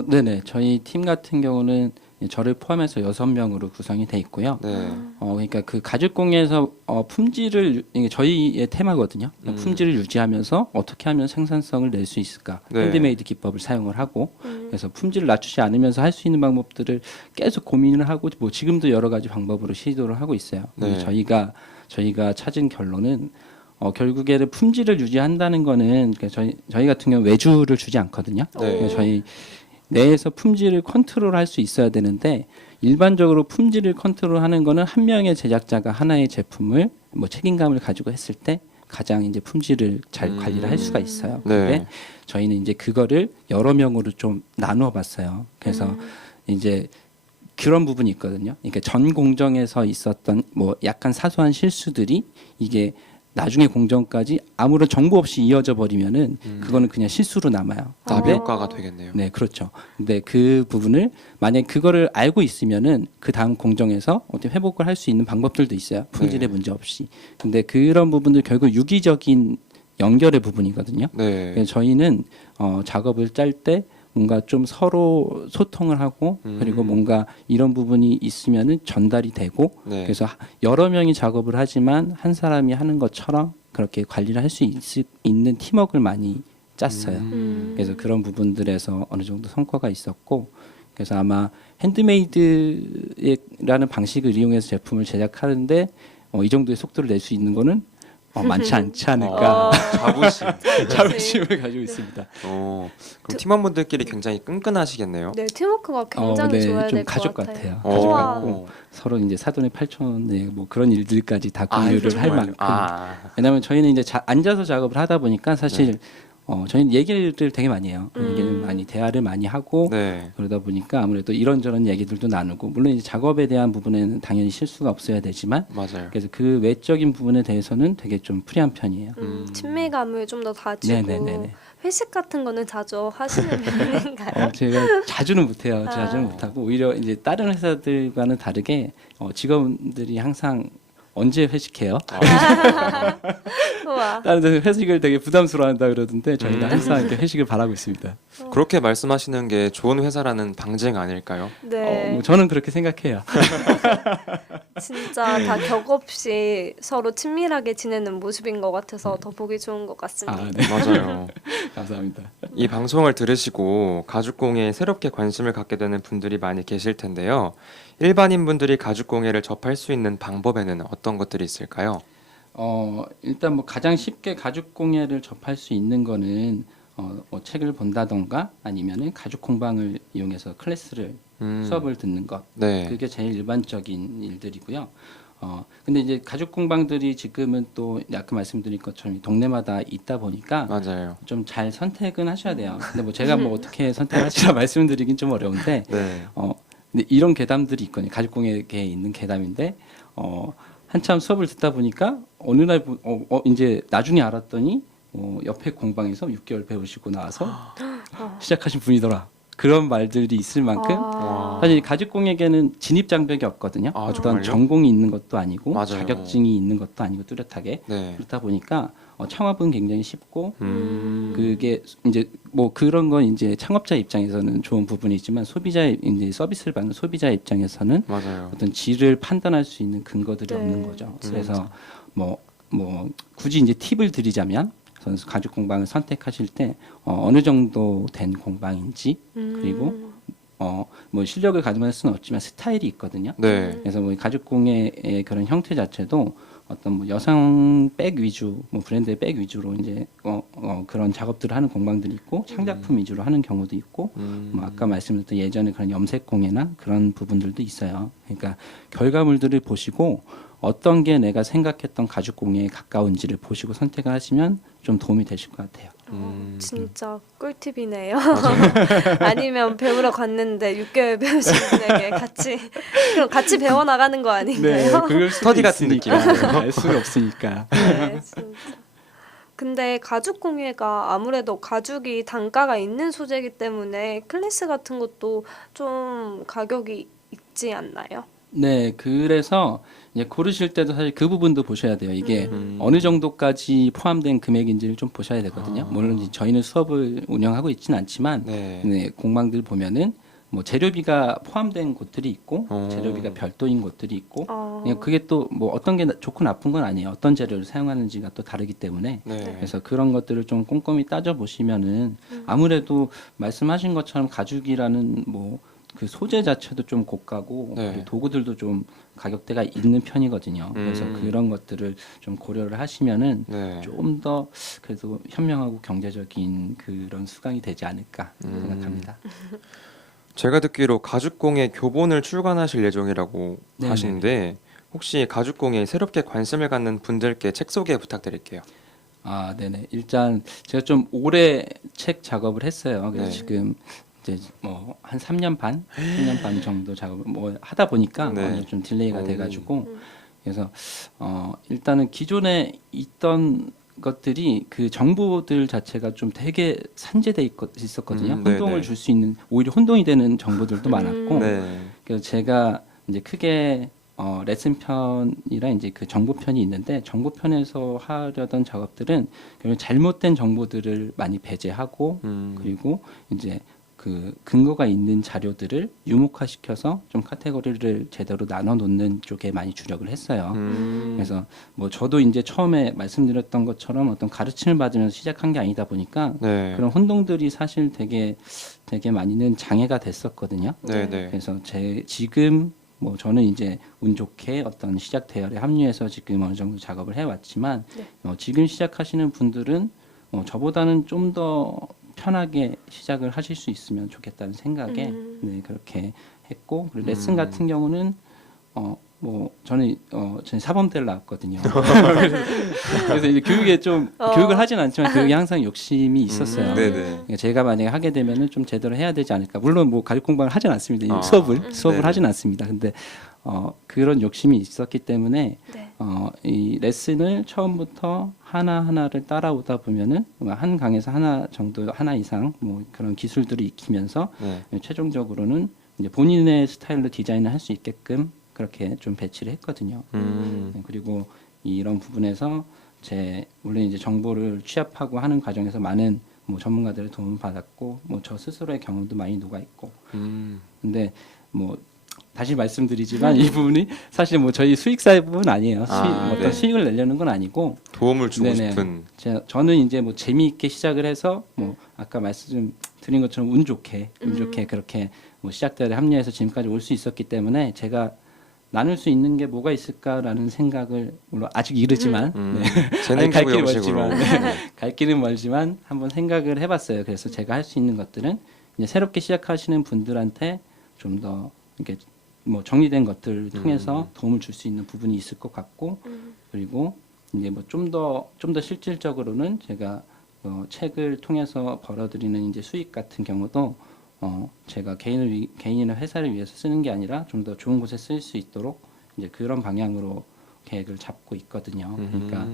네네. 저희 팀 같은 경우는 저를 포함해서 6명으로 구성이 돼 있고요. 네. 그러니까 그 가죽공예에서 품질을 이게 저희의 테마거든요. 품질을 유지하면서 어떻게 하면 생산성을 낼 수 있을까? 네. 핸드메이드 기법을 사용을 하고 그래서 품질을 낮추지 않으면서 할 수 있는 방법들을 계속 고민을 하고 뭐 지금도 여러 가지 방법으로 시도를 하고 있어요. 네. 저희가 찾은 결론은 결국에는 품질을 유지한다는 거는 그러니까 저희 같은 경우 외주를 주지 않거든요. 네. 그러니까 저희 내에서 품질을 컨트롤할 수 있어야 되는데 일반적으로 품질을 컨트롤하는 거는 한 명의 제작자가 하나의 제품을 뭐 책임감을 가지고 했을 때 가장 이제 품질을 잘 관리를 할 수가 있어요. 네. 근데 저희는 이제 그거를 여러 명으로 좀 나누어 봤어요. 그래서 이제 그런 부분이 있거든요. 그러니까 전 공정에서 있었던 뭐 약간 사소한 실수들이 이게 나중에 공정까지 아무런 정보 없이 이어져 버리면은 그거는 그냥 실수로 남아요. 나비 근데 효과가 되겠네요. 네, 그렇죠. 근데 그 부분을 만약 그거를 알고 있으면은 그 다음 공정에서 어떻게 회복을 할 수 있는 방법들도 있어요. 품질에 문제 없이. 근데 그런 부분들 결국 유기적인 연결의 부분이거든요. 네. 그래서 저희는 작업을 짤 때 뭔가 좀 서로 소통을 하고 그리고 뭔가 이런 부분이 있으면은 전달이 되고 네. 그래서 여러 명이 작업을 하지만 한 사람이 하는 것처럼 그렇게 관리를 할 수 있는 팀워크를 많이 짰어요. 그래서 그런 부분들에서 어느 정도 성과가 있었고, 그래서 아마 핸드메이드라는 방식을 이용해서 제품을 제작하는데 이 정도의 속도를 낼 수 있는 거는 많지 않지 않을까 자부심. 자부심을 가지고 있습니다. 그럼 팀원분들끼리 굉장히 끈끈하시겠네요. 네, 팀워크가 굉장히 좋아야 좀 될 것 가족 같아요. 같아요. 가족 우와. 같고 서로 이제 사돈의 팔촌의 뭐 그런 일들까지 다 공유를 할 정말요? 만큼. 왜냐하면 저희는 이제 앉아서 작업을 하다 보니까 사실 네. 저희는 얘기를 되게 많이 해요. 얘기를 많이 대화를 많이 하고 네. 그러다 보니까 아무래도 이런저런 얘기들도 나누고 물론 이제 작업에 대한 부분에는 당연히 실수가 없어야 되지만 맞아요. 그래서 그 외적인 부분에 대해서는 되게 좀 프리한 편이에요. 친밀감을 좀 더 다지고 네네네네. 회식 같은 거는 자주 하시는 편인가요? 제가 자주는 못해요. 자주는 못하고 오히려 이제 다른 회사들과는 다르게 직원들이 항상 언제 회식해요? 우와. 다른 데서 회식을 되게 부담스러워한다 그러던데 저희는 항상 이렇게 회식을 바라고 있습니다. 그렇게 말씀하시는 게 좋은 회사라는 방증 아닐까요? 네, 뭐 저는 그렇게 생각해요. 진짜 다 격 없이 서로 친밀하게 지내는 모습인 것 같아서 더 보기 좋은 것 같습니다. 아, 네. 맞아요. 감사합니다. 이 방송을 들으시고 가죽공예에 새롭게 관심을 갖게 되는 분들이 많이 계실 텐데요. 일반인 분들이 가죽공예를 접할 수 있는 방법에는 어떤 것들이 있을까요? 일단 뭐 가장 쉽게 가죽 공예를 접할 수 있는 거는 뭐 책을 본다던가 아니면은 가죽 공방을 이용해서 클래스를 수업을 듣는 것. 네. 그게 제일 일반적인 일들이고요. 근데 이제 가죽 공방들이 지금은 또 아까 말씀드린 것처럼 동네마다 있다 보니까 맞아요. 좀 잘 선택은 하셔야 돼요. 근데 뭐 제가 뭐 어떻게 선택하시라 말씀드리긴 좀 어려운데 네. 근데 이런 계담들이 있거든요. 가죽 공예계에 있는 계담인데 한참 수업을 듣다 보니까 어느 날 이제 나중에 알았더니 옆에 공방에서 6개월 배우시고 나와서 시작하신 분이더라. 그런 말들이 있을 만큼 와. 사실 가죽공예계는 진입 장벽이 없거든요. 아, 어떤 정말요? 전공이 있는 것도 아니고 맞아요. 자격증이 있는 것도 아니고 뚜렷하게 네. 그렇다 보니까 창업은 굉장히 쉽고 그게 음. 이제 뭐 그런 건 이제 창업자 입장에서는 좋은 부분이지만 소비자 이제 서비스를 받는 소비자 입장에서는 맞아요. 어떤 질을 판단할 수 있는 근거들이 네. 없는 거죠. 그래서 뭐 굳이 이제 팁을 드리자면 선수 가죽 공방을 선택하실 때 어느 정도 된 공방인지 그리고 뭐 실력을 가지고 할 수는 없지만 스타일이 있거든요. 네. 그래서 뭐 가죽 공예의 그런 형태 자체도 어떤 뭐 여성 백 위주, 뭐 브랜드의 백 위주로 이제 그런 작업들을 하는 공방들이 있고 창작품 위주로 하는 경우도 있고 뭐 아까 말씀드렸던 예전에 그런 염색 공예나 그런 부분들도 있어요. 그러니까 결과물들을 보시고 어떤 게 내가 생각했던 가죽 공예에 가까운지를 보시고 선택을 하시면 좀 도움이 되실 것 같아요. 진짜 꿀팁이네요. 아니면 배우러 갔는데 6개월 배우신 분에게 같이 배워 나가는 거 아닌가요? 그걸 스터디 같은 느낌이네요. 알 수가 없으니까. 네, 진짜. 근데 가죽 공예가 아무래도 가죽이 단가가 있는 소재이기 때문에 클래스 같은 것도 좀 가격이 있지 않나요? 네, 그래서 이제 고르실 때도 사실 그 부분도 보셔야 돼요. 이게 어느 정도까지 포함된 금액인지를 좀 보셔야 되거든요. 물론 이제 저희는 수업을 운영하고 있지는 않지만 네. 공방들 보면은 뭐 재료비가 포함된 곳들이 있고 어. 재료비가 별도인 곳들이 있고 어, 그냥 그게 또 뭐 어떤 게 좋고 나쁜 건 아니에요. 어떤 재료를 사용하는지가 또 다르기 때문에 네. 그래서 그런 것들을 좀 꼼꼼히 따져 보시면은 아무래도 말씀하신 것처럼 가죽이라는 뭐 그 소재 자체도 좀 고가고 네. 그리고 도구들도 좀 가격대가 있는 편이거든요. 그래서 그런 것들을 좀 고려를 하시면은 네. 좀 더 그래도 현명하고 경제적인 그런 수강이 되지 않을까 생각합니다. 제가 듣기로 가죽공예 교본을 출간하실 예정이라고 네네. 하시는데 혹시 가죽공예에 새롭게 관심을 갖는 분들께 책 소개 부탁드릴게요. 아, 네네. 일단 제가 좀 오래 책 작업을 했어요. 그래서 네. 지금 이제 뭐 한 3년 반 정도 작업을 뭐 하다 보니까 네. 좀 딜레이가 오. 돼가지고 그래서 일단은 기존에 있던 것들이 그 정보들 자체가 좀 되게 산재돼 있었거든요. 네네. 혼동을 줄 수 있는 오히려 혼동이 되는 정보들도 많았고 네. 그래서 제가 이제 크게 레슨 편이랑 이제 그 정보 편이 있는데 정보 편에서 하려던 작업들은 결국 잘못된 정보들을 많이 배제하고 그리고 이제 그 근거가 있는 자료들을 유목화시켜서 좀 카테고리를 제대로 나눠 놓는 쪽에 많이 주력을 했어요. 그래서 뭐 저도 이제 처음에 말씀드렸던 것처럼 어떤 가르침을 받으면서 시작한 게 아니다 보니까 네. 그런 혼동들이 사실 되게 많이는 장애가 됐었거든요. 네, 네. 그래서 지금 뭐 저는 이제 운 좋게 어떤 시작 대열에 합류해서 지금 어느 정도 작업을 해왔지만 지금 시작하시는 분들은 저보다는 좀 더 편하게 시작을 하실 수 있으면 좋겠다는 생각에 네, 그렇게 했고 그리고 레슨 같은 경우는 뭐 저는 사범대를 나왔거든요. 그래서 이제 교육에 좀 교육을 하진 않지만 교육에 항상 욕심이 있었어요. 네네. 그러니까 제가 만약에 하게 되면은 좀 제대로 해야 되지 않을까. 물론 뭐 가족 공부를 하진 않습니다. 이 아, 수업을 네네. 하진 않습니다. 근데 그런 욕심이 있었기 때문에 네. 이 레슨을 처음부터 하나하나를 따라오다 보면은 한 강에서 하나 이상 뭐 그런 기술들을 익히면서 네. 최종적으로는 이제 본인의 스타일로 디자인을 할 수 있게끔 그렇게 좀 배치를 했거든요. 네, 그리고 이런 부분에서 물론 이제 정보를 취합하고 하는 과정에서 많은 뭐 전문가들의 도움을 받았고 뭐 저 스스로의 경험도 많이 녹아 있고. 근데 뭐 다시 말씀드리지만 이 부분이 사실 뭐 저희 수익사의 부분 아니에요. 어떤 네. 수익을 내려는 건 아니고 도움을 주고 네네. 싶은. 저는 이제 뭐 재미있게 시작을 해서 뭐 아까 말씀드린 것처럼 운 좋게 그렇게 뭐 시작대에 합류해서 지금까지 올 수 있었기 때문에 제가 나눌 수 있는 게 뭐가 있을까라는 생각을 물론 아직 이르지만 재능 갈 기부 길은 형식으로. 멀지만 갈 길은 멀지만 한번 생각을 해봤어요. 그래서 제가 할 수 있는 것들은 이제 새롭게 시작하시는 분들한테 좀 더 이렇게 뭐 정리된 것들을 통해서 도움을 줄 수 있는 부분이 있을 것 같고 그리고 이제 뭐 좀 더 실질적으로는 제가 책을 통해서 벌어들이는 이제 수익 같은 경우도 제가 개인이나 회사를 위해서 쓰는 게 아니라 좀 더 좋은 곳에 쓸 수 있도록 이제 그런 방향으로 계획을 잡고 있거든요. 그러니까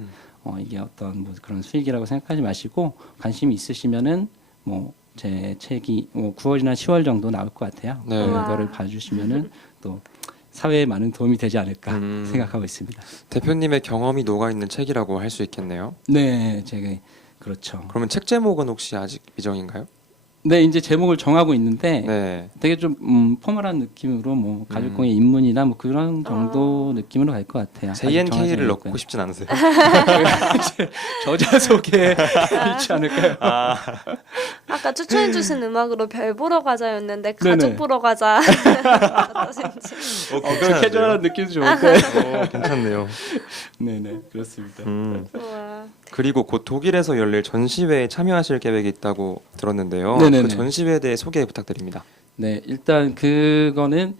이게 어떤 뭐 그런 수익이라고 생각하지 마시고 관심이 있으시면은 뭐 제 책이 뭐 9월이나 10월 정도 나올 것 같아요. 네. 그거를 봐주시면은 또 사회에 많은 도움이 되지 않을까 생각하고 있습니다. 대표님의 경험이 녹아 있는 책이라고 할 수 있겠네요. 네, 제가 그렇죠. 그러면 책 제목은 혹시 아직 미정인가요? 네, 이제 제목을 정하고 있는데 네. 되게 좀 포멀한 느낌으로 뭐 가족공예 입문이나 뭐 그런 정도 느낌으로 갈 것 같아요. 아직 정하지 JNK를 넣고 않았고요. 싶진 않으세요? 저자 소개 있지 않을까요? 아까 추천해주신 음악으로 별 보러 가자였는데 네네. 가족 보러 가자 어떠신지. 그런 캐주얼한 느낌도 좋은데. 괜찮네요. 네네 그렇습니다. 우와. 그리고 곧 독일에서 열릴 전시회에 참여하실 계획이 있다고 들었는데요. 네네네. 그 전시회에 대해 소개 부탁드립니다. 네, 일단 그거는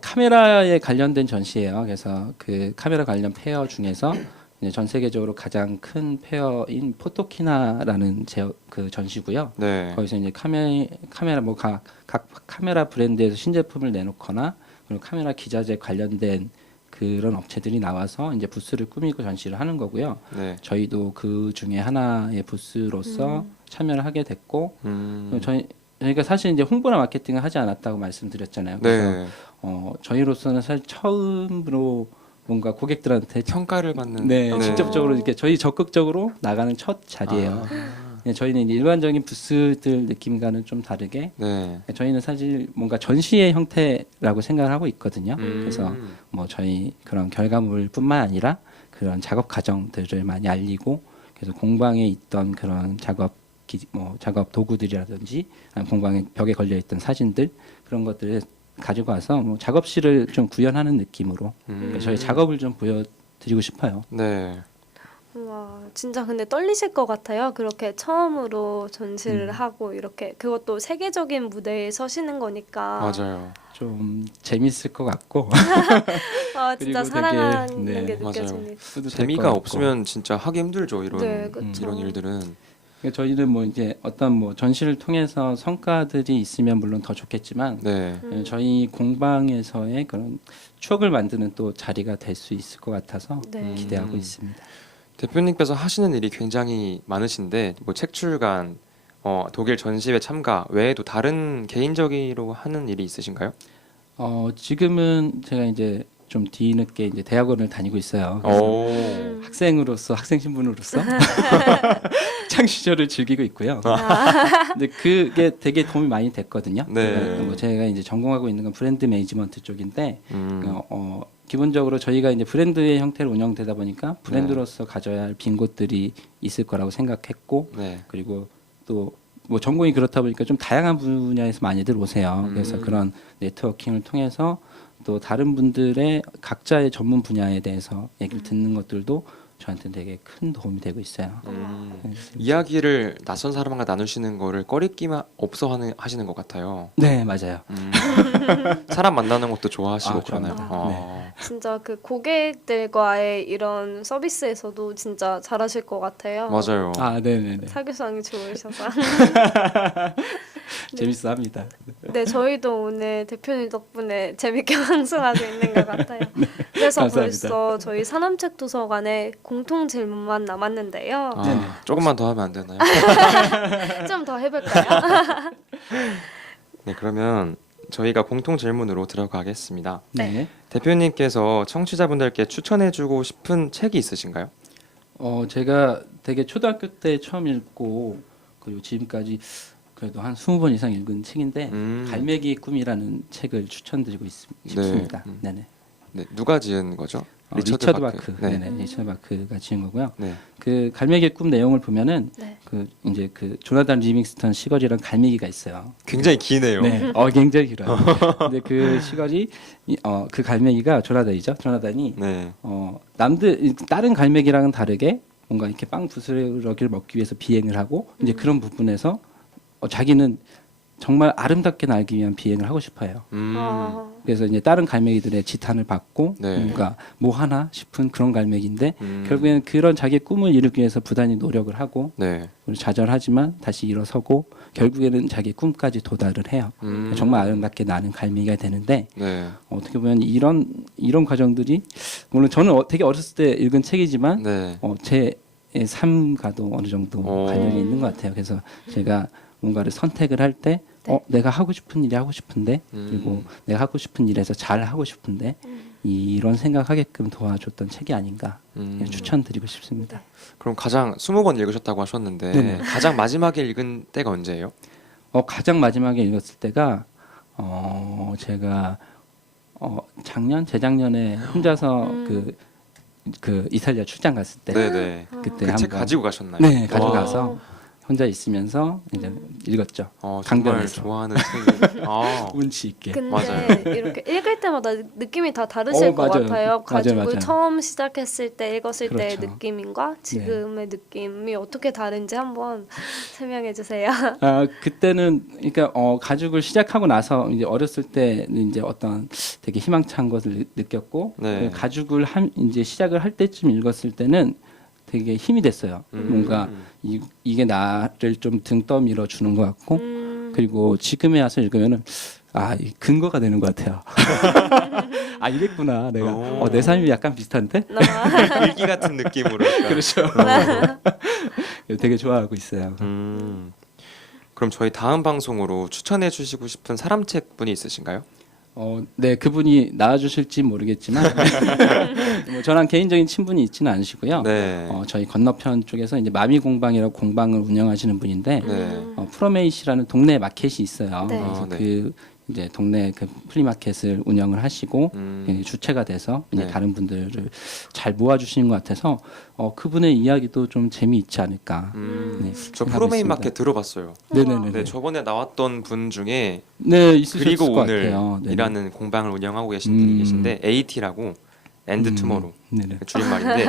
카메라에 관련된 전시예요. 그래서 그 카메라 관련 페어 중에서 이제 전 세계적으로 가장 큰 페어인 포토키나라는 그 전시고요. 네. 거기서 이제 카메라 뭐 각 카메라 브랜드에서 신제품을 내놓거나 그리고 카메라 기자재 관련된 그런 업체들이 나와서 이제 부스를 꾸미고 전시를 하는 거고요. 네. 저희도 그 중에 하나의 부스로서 참여를 하게 됐고 저희가 사실 이제 홍보나 마케팅을 하지 않았다고 말씀드렸잖아요. 그래서 네. 저희로서는 사실 처음으로 뭔가 고객들한테 평가를 받는. 네, 직접적으로 이렇게 저희 적극적으로 나가는 첫 자리예요. 네, 저희는 이제 일반적인 부스들 느낌과는 좀 다르게 네. 저희는 사실 뭔가 전시의 형태라고 생각을 하고 있거든요. 그래서 뭐 저희 그런 결과물뿐만 아니라 그런 작업 과정들을 많이 알리고 그래서 공방에 있던 그런 작업 도구들이라든지 공방에 벽에 걸려 있던 사진들 그런 것들을 가지고 와서 뭐 작업실을 좀 구현하는 느낌으로 저희 작업을 좀 보여드리고 싶어요. 네. 우와, 진짜 근데 떨리실 것 같아요. 그렇게 처음으로 전시를 하고 이렇게 그것도 세계적인 무대에 서시는 거니까. 맞아요. 좀 재밌을 것 같고 아, 진짜 그리고 사랑하는 되게, 게 맞아요. 느껴집니다. 뿌듯할 것 재미가 같고. 없으면 진짜 하기 힘들죠. 이런 네, 그쵸. 이런 일들은. 그러니까 저희는 뭐 이제 어떤 뭐 전시를 통해서 성과들이 있으면 물론 더 좋겠지만 네. 저희 공방에서의 그런 추억을 만드는 또 자리가 될 수 있을 것 같아서 네. 기대하고 있습니다. 대표님께서 하시는 일이 굉장히 많으신데 뭐 책 출간, 독일 전시회 참가 외에도 다른 개인적으로 하는 일이 있으신가요? 지금은 제가 이제 좀 뒤늦게 이제 대학원을 다니고 있어요. 오. 학생으로서 학생 신분으로서 창 시절을 즐기고 있고요. 근데 그게 되게 도움이 많이 됐거든요. 네. 그러니까 뭐 제가 이제 전공하고 있는 건 브랜드 매니지먼트 쪽인데 음. 기본적으로 저희가 이제 브랜드의 형태로 운영되다 보니까 브랜드로서 가져야 할 빈 곳들이 있을 거라고 생각했고 네. 그리고 또 뭐 전공이 그렇다 보니까 좀 다양한 분야에서 많이들 오세요. 그래서 그런 네트워킹을 통해서 또 다른 분들의 각자의 전문 분야에 대해서 얘기를 듣는 것들도 저한테 되게 큰 도움이 되고 있어요. 이야기를 낯선 사람과 나누시는 거를 꺼리끼만 없어 하시는 것 같아요. 네, 맞아요. 사람 만나는 것도 좋아하시고 아, 그러나요? 좋아합니다. 진짜 그 고객들과의 이런 서비스에서도 진짜 잘하실 것 같아요. 맞아요. 아, 네네네. 사교성이 좋으셔서. 재밌어 합니다. 네, 저희도 오늘 대표님 덕분에 재밌게 방송하고 있는 것 같아요. 그래서 감사합니다. 벌써 저희 산업책 도서관에 공통 질문만 남았는데요. 아, 조금만 더 하면 안 되나요? 좀 더 해볼까요? 네, 그러면 저희가 공통 질문으로 들어가겠습니다. 네. 대표님께서 청취자분들께 추천해주고 싶은 책이 있으신가요? 제가 되게 초등학교 때 처음 읽고 그리고 지금까지 그래도 한 20번 이상 읽은 책인데 갈매기의 꿈이라는 책을 추천드리고 싶습니다. 네네. 네, 누가 지은 거죠? 리처드 바크. 네. 네네. 리처드 바크가 지은 거고요. 네. 그 갈매기의 꿈 내용을 보면은 네. 그 이제 그 조나단 리빙스턴 시거리랑 갈매기가 있어요. 굉장히 기네요. 네, 굉장히 길어요. 근데 그 시거리, 그 갈매기가 조나단이 네. 다른 갈매기랑은 다르게 뭔가 이렇게 빵 부스러기를 먹기 위해서 비행을 하고 이제 그런 부분에서 자기는 정말 아름답게 날기 위한 비행을 하고 싶어요. 아, 그래서 이제 다른 갈매기들의 지탄을 받고 네. 뭔가 뭐 하나 싶은 그런 갈매기인데 음. 결국에는 그런 자기의 꿈을 이루기 위해서 부단히 노력을 하고 네. 그리고 좌절하지만 다시 일어서고 결국에는 자기 꿈까지 도달을 해요. 정말 아름답게 나는 갈매기가 되는데 네. 어떻게 보면 이런 과정들이 물론 저는 되게 어렸을 때 읽은 책이지만 네. 제 삶과도 어느 정도 오. 관련이 있는 것 같아요. 그래서 제가 뭔가를 선택을 할 때 내가 하고 싶은 일이 하고 싶은데 그리고 내가 하고 싶은 일에서 잘 하고 싶은데 이런 생각하게끔 도와줬던 책이 아닌가 추천드리고 싶습니다. 그럼 가장 20번 읽으셨다고 하셨는데 네네. 가장 마지막에 읽은 때가 언제예요? 가장 마지막에 읽었을 때가 제가 재작년에 혼자서 그 이탈리아 출장 갔을 때 네네. 그때 그 책 한번 가지고 가셨나요? 네, 가져가서 혼자 있으면서 이제 읽었죠. 정말 강변에서. 좋아하는 책이. 운치 있게. 근데 맞아요. 이렇게 읽을 때마다 느낌이 다 다르실 것 맞아요. 같아요. 가지고 맞아요. 처음 시작했을 때 읽었을 때의 그렇죠. 느낌과 지금의 느낌이 어떻게 다른지 한번 설명해 주세요. 그때는 그러니까 가죽을 시작하고 나서 이제 어렸을 때는 이제 어떤 되게 희망찬 것을 느꼈고 네. 가죽을 이제 시작을 할 때쯤 읽었을 때는 되게 힘이 됐어요. 뭔가 이게 나를 좀 등 떠밀어 주는 것 같고 그리고 지금에 와서 읽으면은 이 근거가 되는 것 같아요. 이랬구나 내가 내 삶이 약간 비슷한데 일기 같은 느낌으로. 그렇죠. 되게 좋아하고 있어요. 그럼 저희 다음 방송으로 추천해 주시고 싶은 사람책 분이 있으신가요? 네, 그분이 나와주실지 모르겠지만 뭐 저랑 개인적인 친분이 있지는 않으시고요. 네. 저희 건너편 쪽에서 이제 마미 공방이라고 공방을 운영하시는 분인데 네. 프로메이시라는 동네 마켓이 있어요. 네. 그래서 네. 그 이제 동네 그 플리마켓을 운영을 하시고 주체가 돼서 이제 네. 다른 분들을 잘 모아주시는 것 같아서 그분의 이야기도 좀 재미있지 않을까. 네, 저 생각하고 프로메인 있습니다. 마켓 들어봤어요. 네네네. 네, 저번에 나왔던 분 중에 네, 있으셨을 그리고 것 같아요. 오늘이라는 공방을 운영하고 계신 분이 계신데 AT라고 엔드 투모로우 네네. 줄임말인데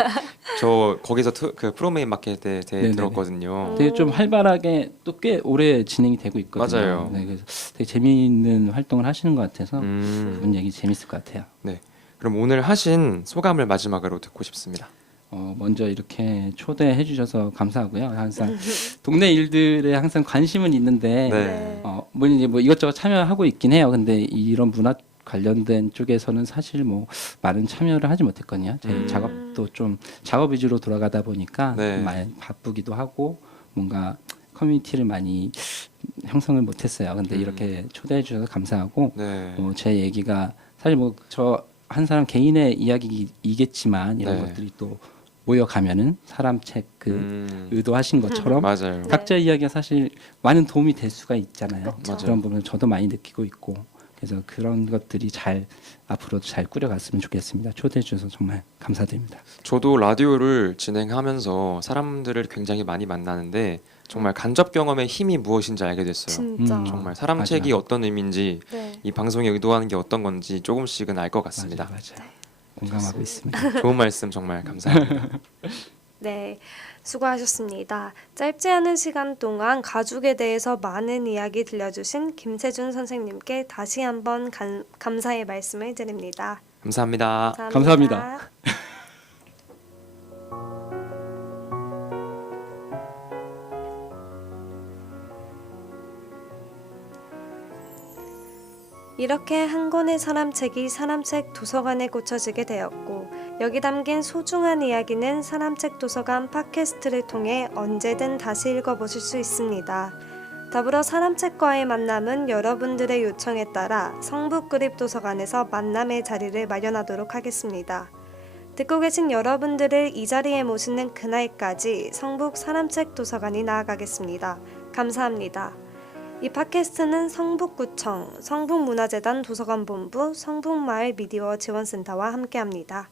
저 거기서 그 프로메인 마켓에 대해 네네네. 들었거든요. 되게 좀 활발하게 또 꽤 오래 진행이 되고 있거든요. 맞아요. 네, 그래서 되게 재미있는 활동을 하시는 것 같아서 그분 얘기 재밌을 것 같아요. 네. 그럼 오늘 하신 소감을 마지막으로 듣고 싶습니다. 먼저 이렇게 초대해 주셔서 감사하고요. 항상 동네 일들에 항상 관심은 있는데 네. 뭐 이제 뭐 이것저것 참여하고 있긴 해요. 근데 이런 문화 관련된 쪽에서는 사실 뭐 많은 참여를 하지 못했거든요. 제 작업도 좀 작업 위주로 돌아가다 보니까 네. 많이 바쁘기도 하고 뭔가 커뮤니티를 많이 형성을 못했어요. 근데 이렇게 초대해 주셔서 감사하고 네. 제 얘기가 사실 뭐 저 한 사람 개인의 이야기이겠지만 이런 네. 것들이 또 모여가면은 사람 책 그 의도하신 것처럼 맞아요. 네. 각자의 이야기가 사실 많은 도움이 될 수가 있잖아요. 그쵸. 그런 부분 저도 많이 느끼고 있고 그래서 그런 것들이 잘 앞으로도 잘 꾸려갔으면 좋겠습니다. 초대해 주셔서 정말 감사드립니다. 저도 라디오를 진행하면서 사람들을 굉장히 많이 만나는데 정말 간접 경험의 힘이 무엇인지 알게 됐어요. 진짜. 정말 사람 맞아요. 책이 어떤 의미인지 네. 이 방송에 의도하는 게 어떤 건지 조금씩은 알 것 같습니다. 맞아요. 공감하고 있습니다. 좋은 말씀 정말 감사합니다. 네, 수고하셨습니다. 짧지 않은 시간 동안 가죽에 대해서 많은 이야기 들려주신 김세준 선생님께 다시 한번 감사의 말씀을 드립니다. 감사합니다. 감사합니다. 이렇게 한 권의 사람책이 사람책 도서관에 꽂혀지게 되었고 여기 담긴 소중한 이야기는 사람책 도서관 팟캐스트를 통해 언제든 다시 읽어보실 수 있습니다. 더불어 사람책과의 만남은 여러분들의 요청에 따라 성북구립도서관에서 만남의 자리를 마련하도록 하겠습니다. 듣고 계신 여러분들을 이 자리에 모시는 그날까지 성북 사람책 도서관이 나아가겠습니다. 감사합니다. 이 팟캐스트는 성북구청, 성북문화재단 도서관본부, 성북마을 미디어 지원센터와 함께합니다.